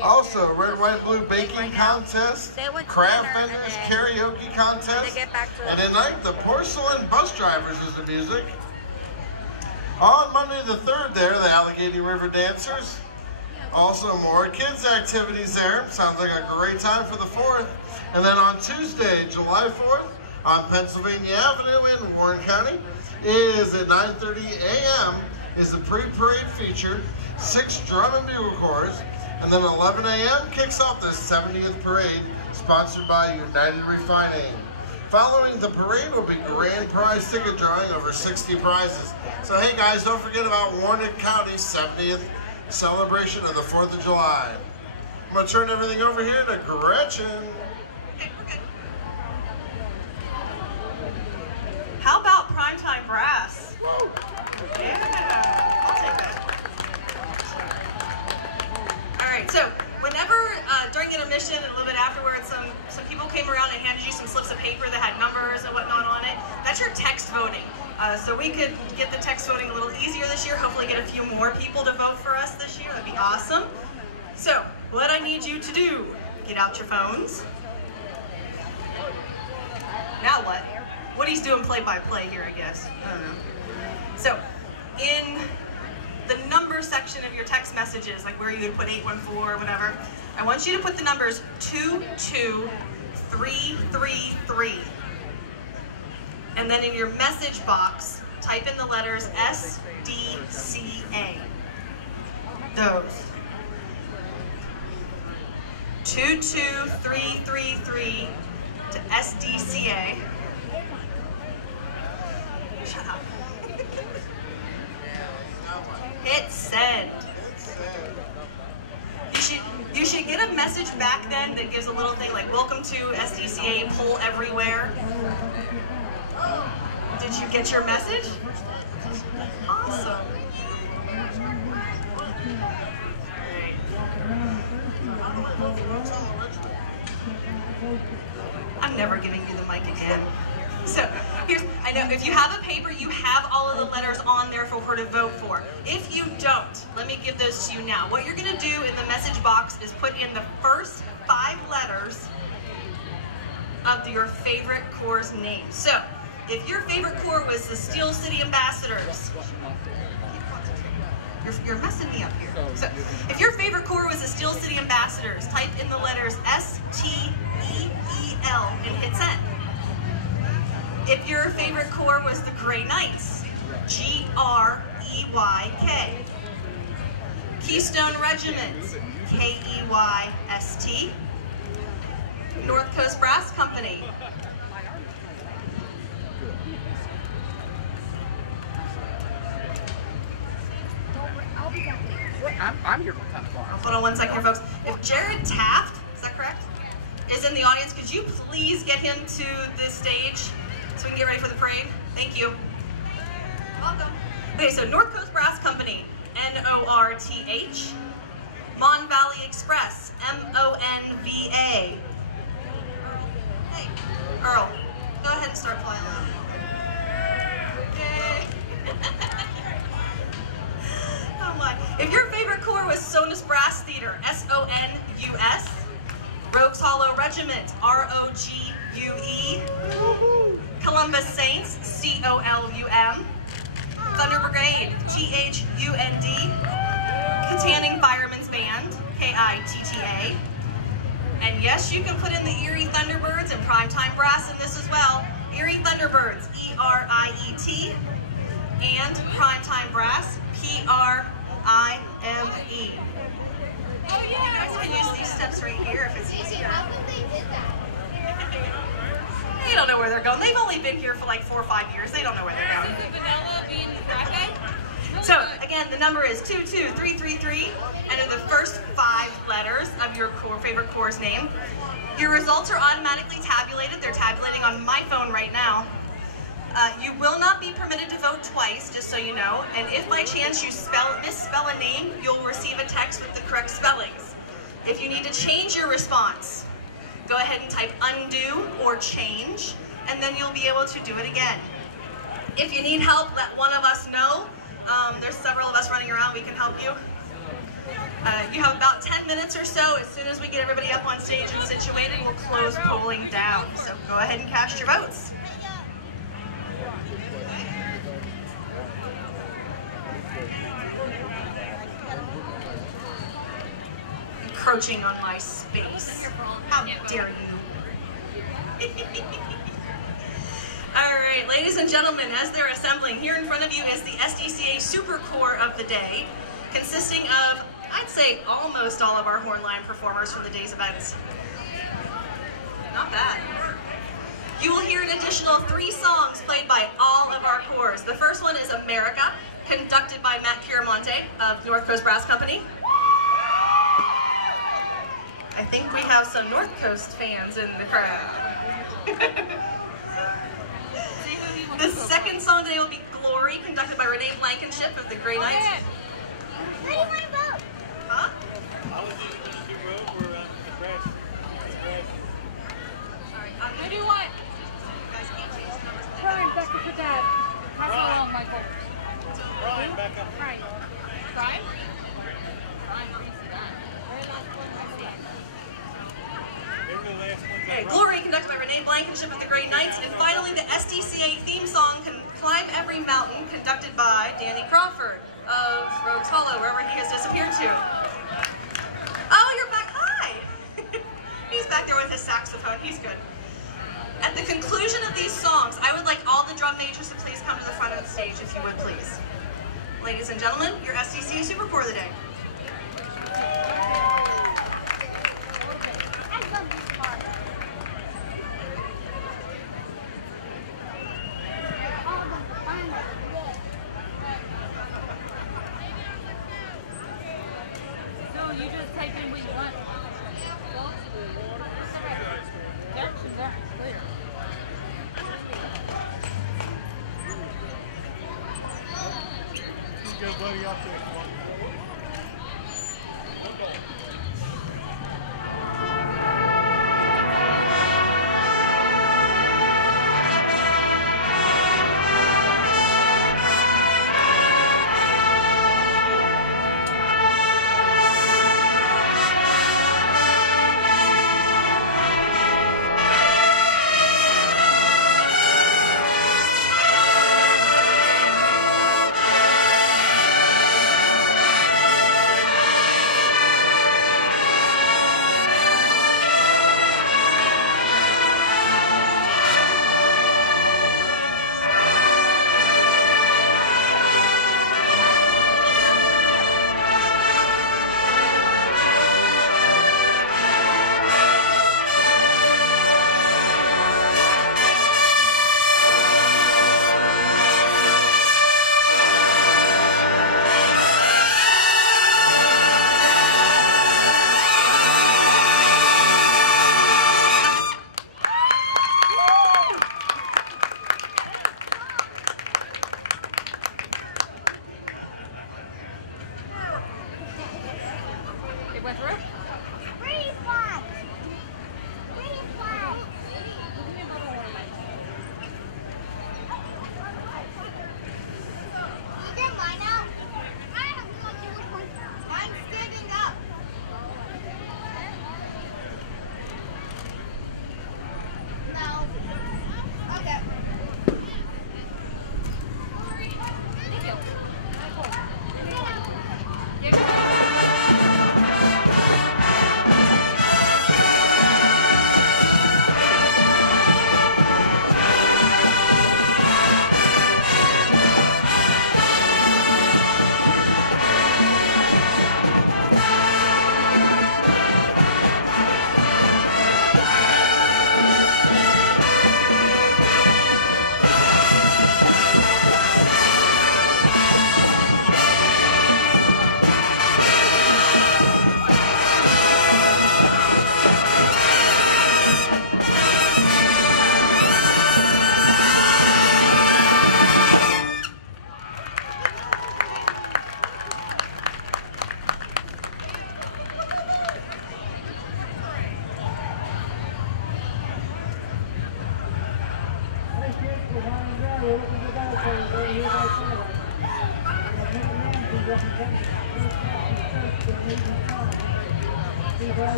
Also, red, white, blue baking contest, craft vendors, karaoke contest, and tonight the porcelain bus drivers is the music. On Monday the 3rd there, the Allegheny River Dancers. Also more kids activities there. Sounds like a great time for the 4th. And then on Tuesday, July 4th, on Pennsylvania Avenue in Warren County, is at 9:30 a.m. is the pre-parade feature, 6 drum and bugle corps, and then 11 a.m. kicks off the 70th parade, sponsored by United Refining. Following the parade will be grand prize ticket drawing, over 60 prizes. So hey guys, don't forget about Warren County's 70th celebration of the 4th of July. I'm going to turn everything over here to Gretchen. How about Primetime Brass? Yeah, I'll take that. All right, so whenever, during intermission and a little bit afterwards, some people came around and handed you some slips of paper that had numbers and whatnot on it. That's your text voting. So we could get the text voting a little easier this year, hopefully get a few more people to vote for us this year. That'd be awesome. So, what I need you to do, get out your phones. Now what? Woody's doing play-by-play here, I guess. I don't know. So, in the number section of your text messages, like where you would put 814 or whatever, I want you to put the numbers 22333. And then in your message box, type in the letters SDCA. Those. 22333 to SDCA. Shut up. Hit send. You should get a message back then that gives a little thing like, welcome to SDCA, poll everywhere. Did you get your message? Awesome. I'm never giving you the mic again. So, I know if you have a paper, you have all of the letters on there for her to vote for. If you don't, let me give those to you now. What you're going to do in the message box is put in the first 5 letters of your favorite corps' name. So, if your favorite corps was the Steel City Ambassadors, you're messing me up here. So, if your favorite corps was the Steel City Ambassadors, type in the letters STEEL and hit send. If your favorite corps was the Grey Knights, GREYK. Keystone Regiment, KEYST. North Coast Brass Company. I'm here for 10 o'clock. Hold on one second here, folks. If Jared Taft, is that correct, is in the audience, could you please get him to this stage so we can get ready for the parade? Thank you. Welcome. Okay, so North Coast Brass Company, NORTH. Mon Valley Express, MONVA. Hey, Earl, go ahead and start flying loud. Yay. Oh my. If your favorite corps was Sonus Brass Theater, SONUS. Rogues Hollow Regiment, ROGUE. Columbus Saints, COLUM. Thunder Brigade, GHUND. Katanning Firemen's Band, KITTA. And yes, you can put in the Erie Thunderbirds and Primetime Brass in this as well. Erie Thunderbirds, ERIET. And Primetime Brass, PRIME. You guys can use these steps right here if it's easier. How did they did that? They don't know where they're going. They've only been here for like 4 or 5 years. They don't know where they're going. Vanilla bean frappe. So again, the number is 22333. Enter the first 5 letters of your favorite corps name. Your results are automatically tabulated. They're tabulating on my phone right now. You will not be permitted to vote twice, just so you know. And if by chance you misspell a name, you'll receive a text with the correct spellings. If you need to change your response, go ahead and type undo or change, and then you'll be able to do it again. If you need help, let one of us know. There's several of us running around. We can help you. You have about 10 minutes or so. As soon as we get everybody up on stage and situated, we'll close polling down. So go ahead and cast your votes. Encroaching on my space. How dare you? All right, ladies and gentlemen, as they're assembling, here in front of you is the SDCA Super Corps of the day, consisting of, I'd say, almost all of our horn line performers for the day's events. Not bad. You will hear an additional 3 songs played by all of our corps. The first one is America, conducted by Matt Kiramonte of North Coast Brass Company. I think we have some North Coast fans in the crowd. The second song today will be Glory, conducted by Renee Blankenship of the Grey Knights. Huh? What do you want? Brian, back up for Dad. Pass it along, Michael. Brian, back up. Brian. Brian? Brian, let me see that. Very last one I see. Okay, Glory, conducted by Renee Blankenship of the Grey Knights. And finally, the SDCA theme song, Climb Every Mountain, conducted by Danny Crawford of Rogues Hollow, wherever he has disappeared to. Oh, you're back. Hi! He's back there with his saxophone. He's good. At the conclusion of these songs, I would like all the drum majors to please come to the front of the stage, if you would, please. Ladies and gentlemen, your SDCA Super Corps of the day. No, you just type in what you want. Directions are clear. Good buddy out there.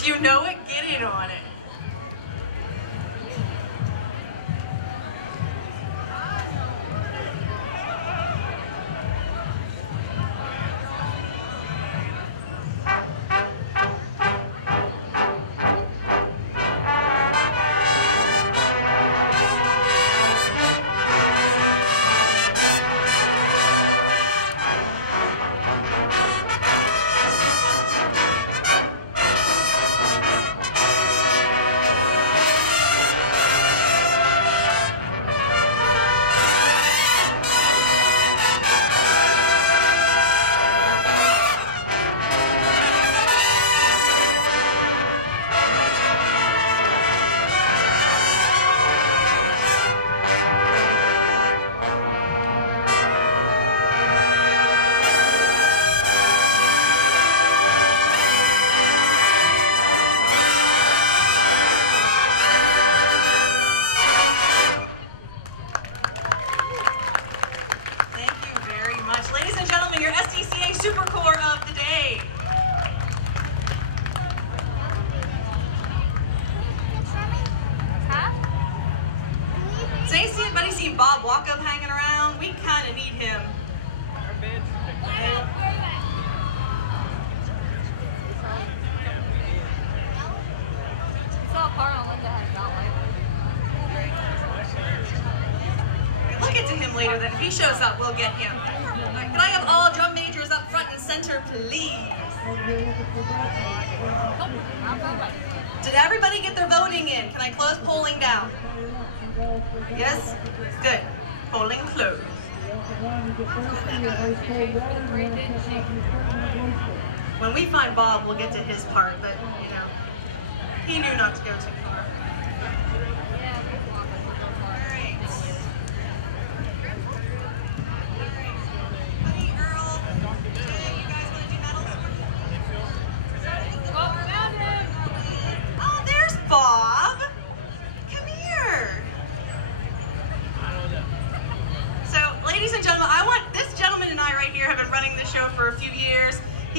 If you know it, get in on it. Ladies and gentlemen, your SDCA Super Corps of the day. Does anybody see Bob Walkup hanging around? We kind of need him. We'll get to him later then. If he shows up, we'll get him. Can I have all drum majors up front and center, please? Did everybody get their voting in? Can I close polling down? Yes? Good. Polling closed. When we find Bob, we'll get to his part, but, you know, he knew not to go too far.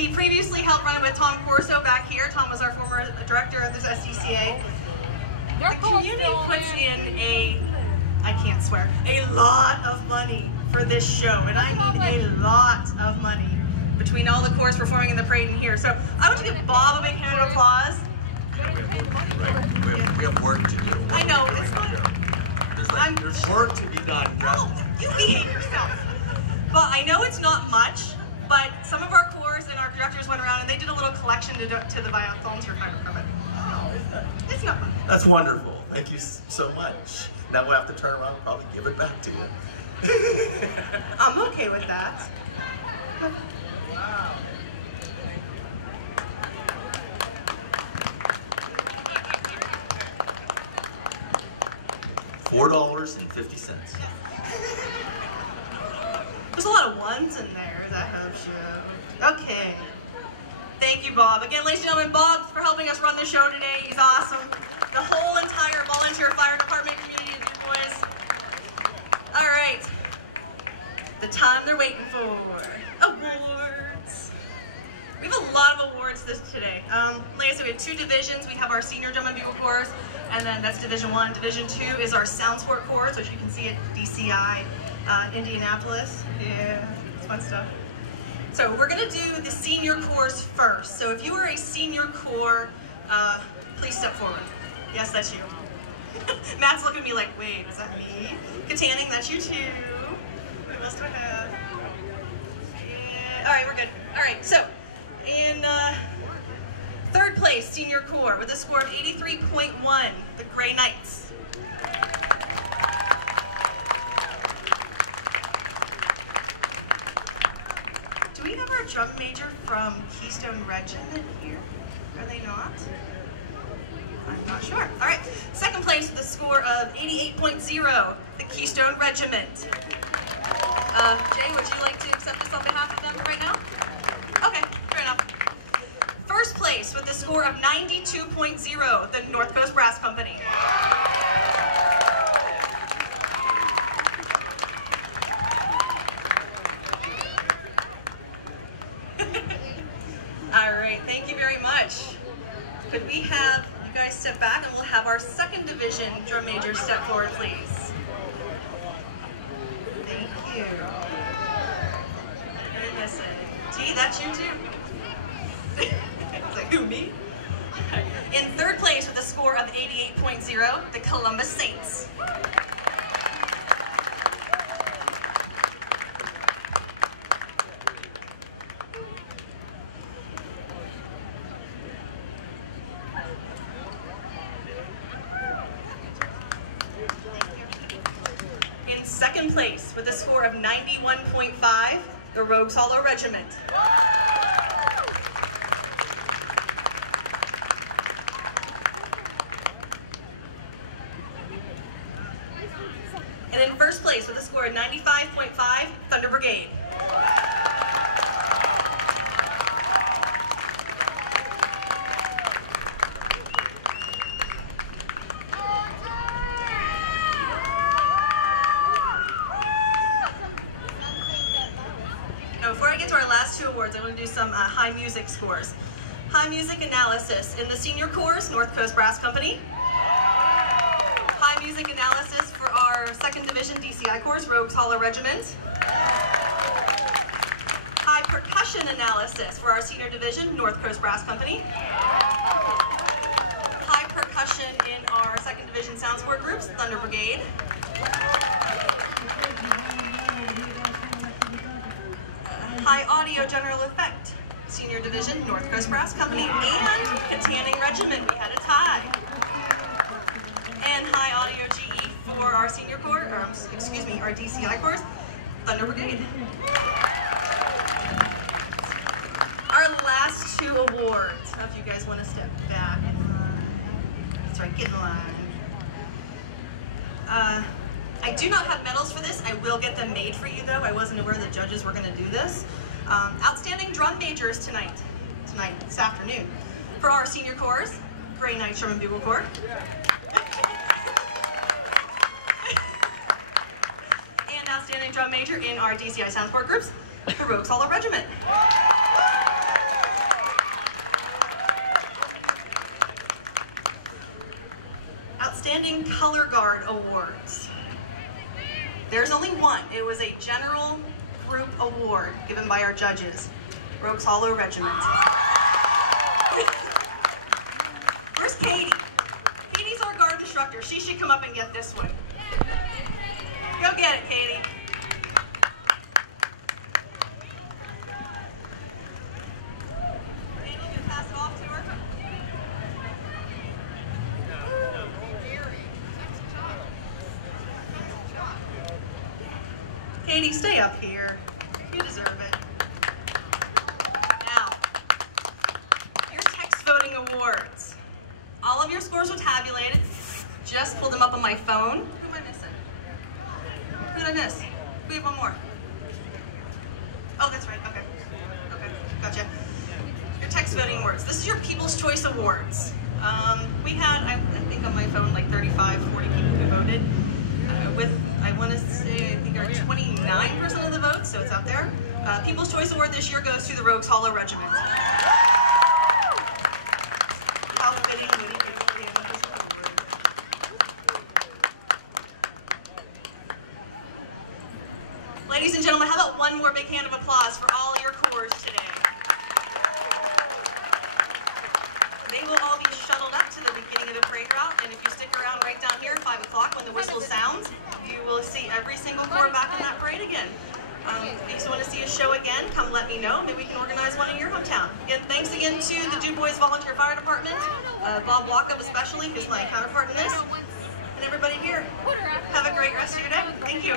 He previously helped run it with Tom Corso back here. Tom was our former director of this SDCA. The community puts in I can't swear, a lot of money for this show, and I mean a lot of money between all the corps performing in the parade and here. So I want to give Bob a big hand of applause. We have work to do. I know, it's not. There's work to be done. Oh, you behave yourself. Well, I know it's not much, but some of our corps and our directors went around and they did a little collection to the volunteer fire department. It's not much. That's wonderful. Thank you so much. Now we'll have to turn around and probably give it back to you. I'm okay with that. Wow. $4.50. There's a lot of ones in there, that helps you. Okay. Thank you, Bob. Again, ladies and gentlemen, Bob for helping us run the show today. He's awesome. The whole entire volunteer fire department community of DuBois. All right. The time they're waiting for. Awards. We have a lot of awards today. Like I said, we have 2 divisions. We have our senior drum and bugle corps, and then that's Division 1. Division 2 is our sound sport corps, which you can see at DCI, Indianapolis. Yeah, it's fun stuff. So we're gonna do the senior corps first. So if you are a senior corps, please step forward. Yes, that's you. Matt's looking at me like, wait, is that me? Katanning, that's you too. What else do I have? Yeah. All right, we're good. All right, so in 3rd place, senior corps, with a score of 83.1, the Gray Knights. Do we have our drum major from Keystone Regiment here? Are they not? I'm not sure. All right, 2nd place with a score of 88.0, the Keystone Regiment. Jay, would you like to accept this on behalf of them right now? Okay, fair enough. 1st place with a score of 92.0, the North Coast Brass Company. All right, thank you very much. Could we have you guys step back and we'll have our 2nd division drum major step forward, please. Thank you. Who are you missing? T, that's you too. It's like, who, me? In 3rd place with a score of 88.0, the Columbus Saints. In 2nd place with a score of 91.5, the Rogues Hollow Regiment. And in 1st place with a score of 95.5, Thunder Brigade. Now, before I get to our last 2 awards, I'm going to do some high music scores. High music analysis in the senior corps, North Coast Brass Company. High music analysis for our 2nd Division DCI Corps, Rogues Hollow Regiment. High percussion analysis for our senior division, North Coast Brass Company. High percussion in our 2nd Division Sound Sport groups, Thunder Brigade. High audio general effect, senior division, North Coast Brass Company, and Katanning Regiment. We had a tie. And high audio GE for our senior corps, or excuse me, our DCI corps, Thunder Brigade. Our last 2 awards. Now if you guys want to step back. That's right, get in line. I do not have medals for this. I will get them made for you though. I wasn't aware the judges were going to do this. Outstanding drum majors this afternoon. For our senior corps, Gray Knights Drum and Bugle Corps. And outstanding drum major in our DCI Sound Sport groups, the Rogues Hollow Regiment. Outstanding Color Guard Awards. There's only one. It was a general group award given by our judges. Rogues Hollow Regiment. Where's Katie? Katie's our guard instructor. She should come up and get this one. Go get it, Katie. Katie, you gonna pass it off to her? Katie, stay up here. You deserve it. Now, your text voting awards. All of your scores were tabulated. Just pulled them up on my phone. Who am I missing? Who did I miss? We have one more. Oh, that's right. Okay. Okay, gotcha. Your text voting awards. This is your People's Choice Awards. We had, I think on my phone, like 35, 40 people who voted. I want to say, I think our 29% of the votes, so it's out there. People's Choice Award this year goes to the Rogues Hollow Regiment. How fitting would he be? Ladies and gentlemen, how about one more big hand of applause for all your corps today? They will all be shuttled up to the beginning of the parade route, and if you stick around right down here at 5 o'clock when the whistle sounds, you will see every single corps back in that parade again. If you want to see a show again, come let me know. Maybe we can organize one in your hometown. Again, thanks again to the DuBois Volunteer Fire Department, Bob Walkup especially, who's my counterpart in this, and everybody here. Have a great rest of your day. Thank you.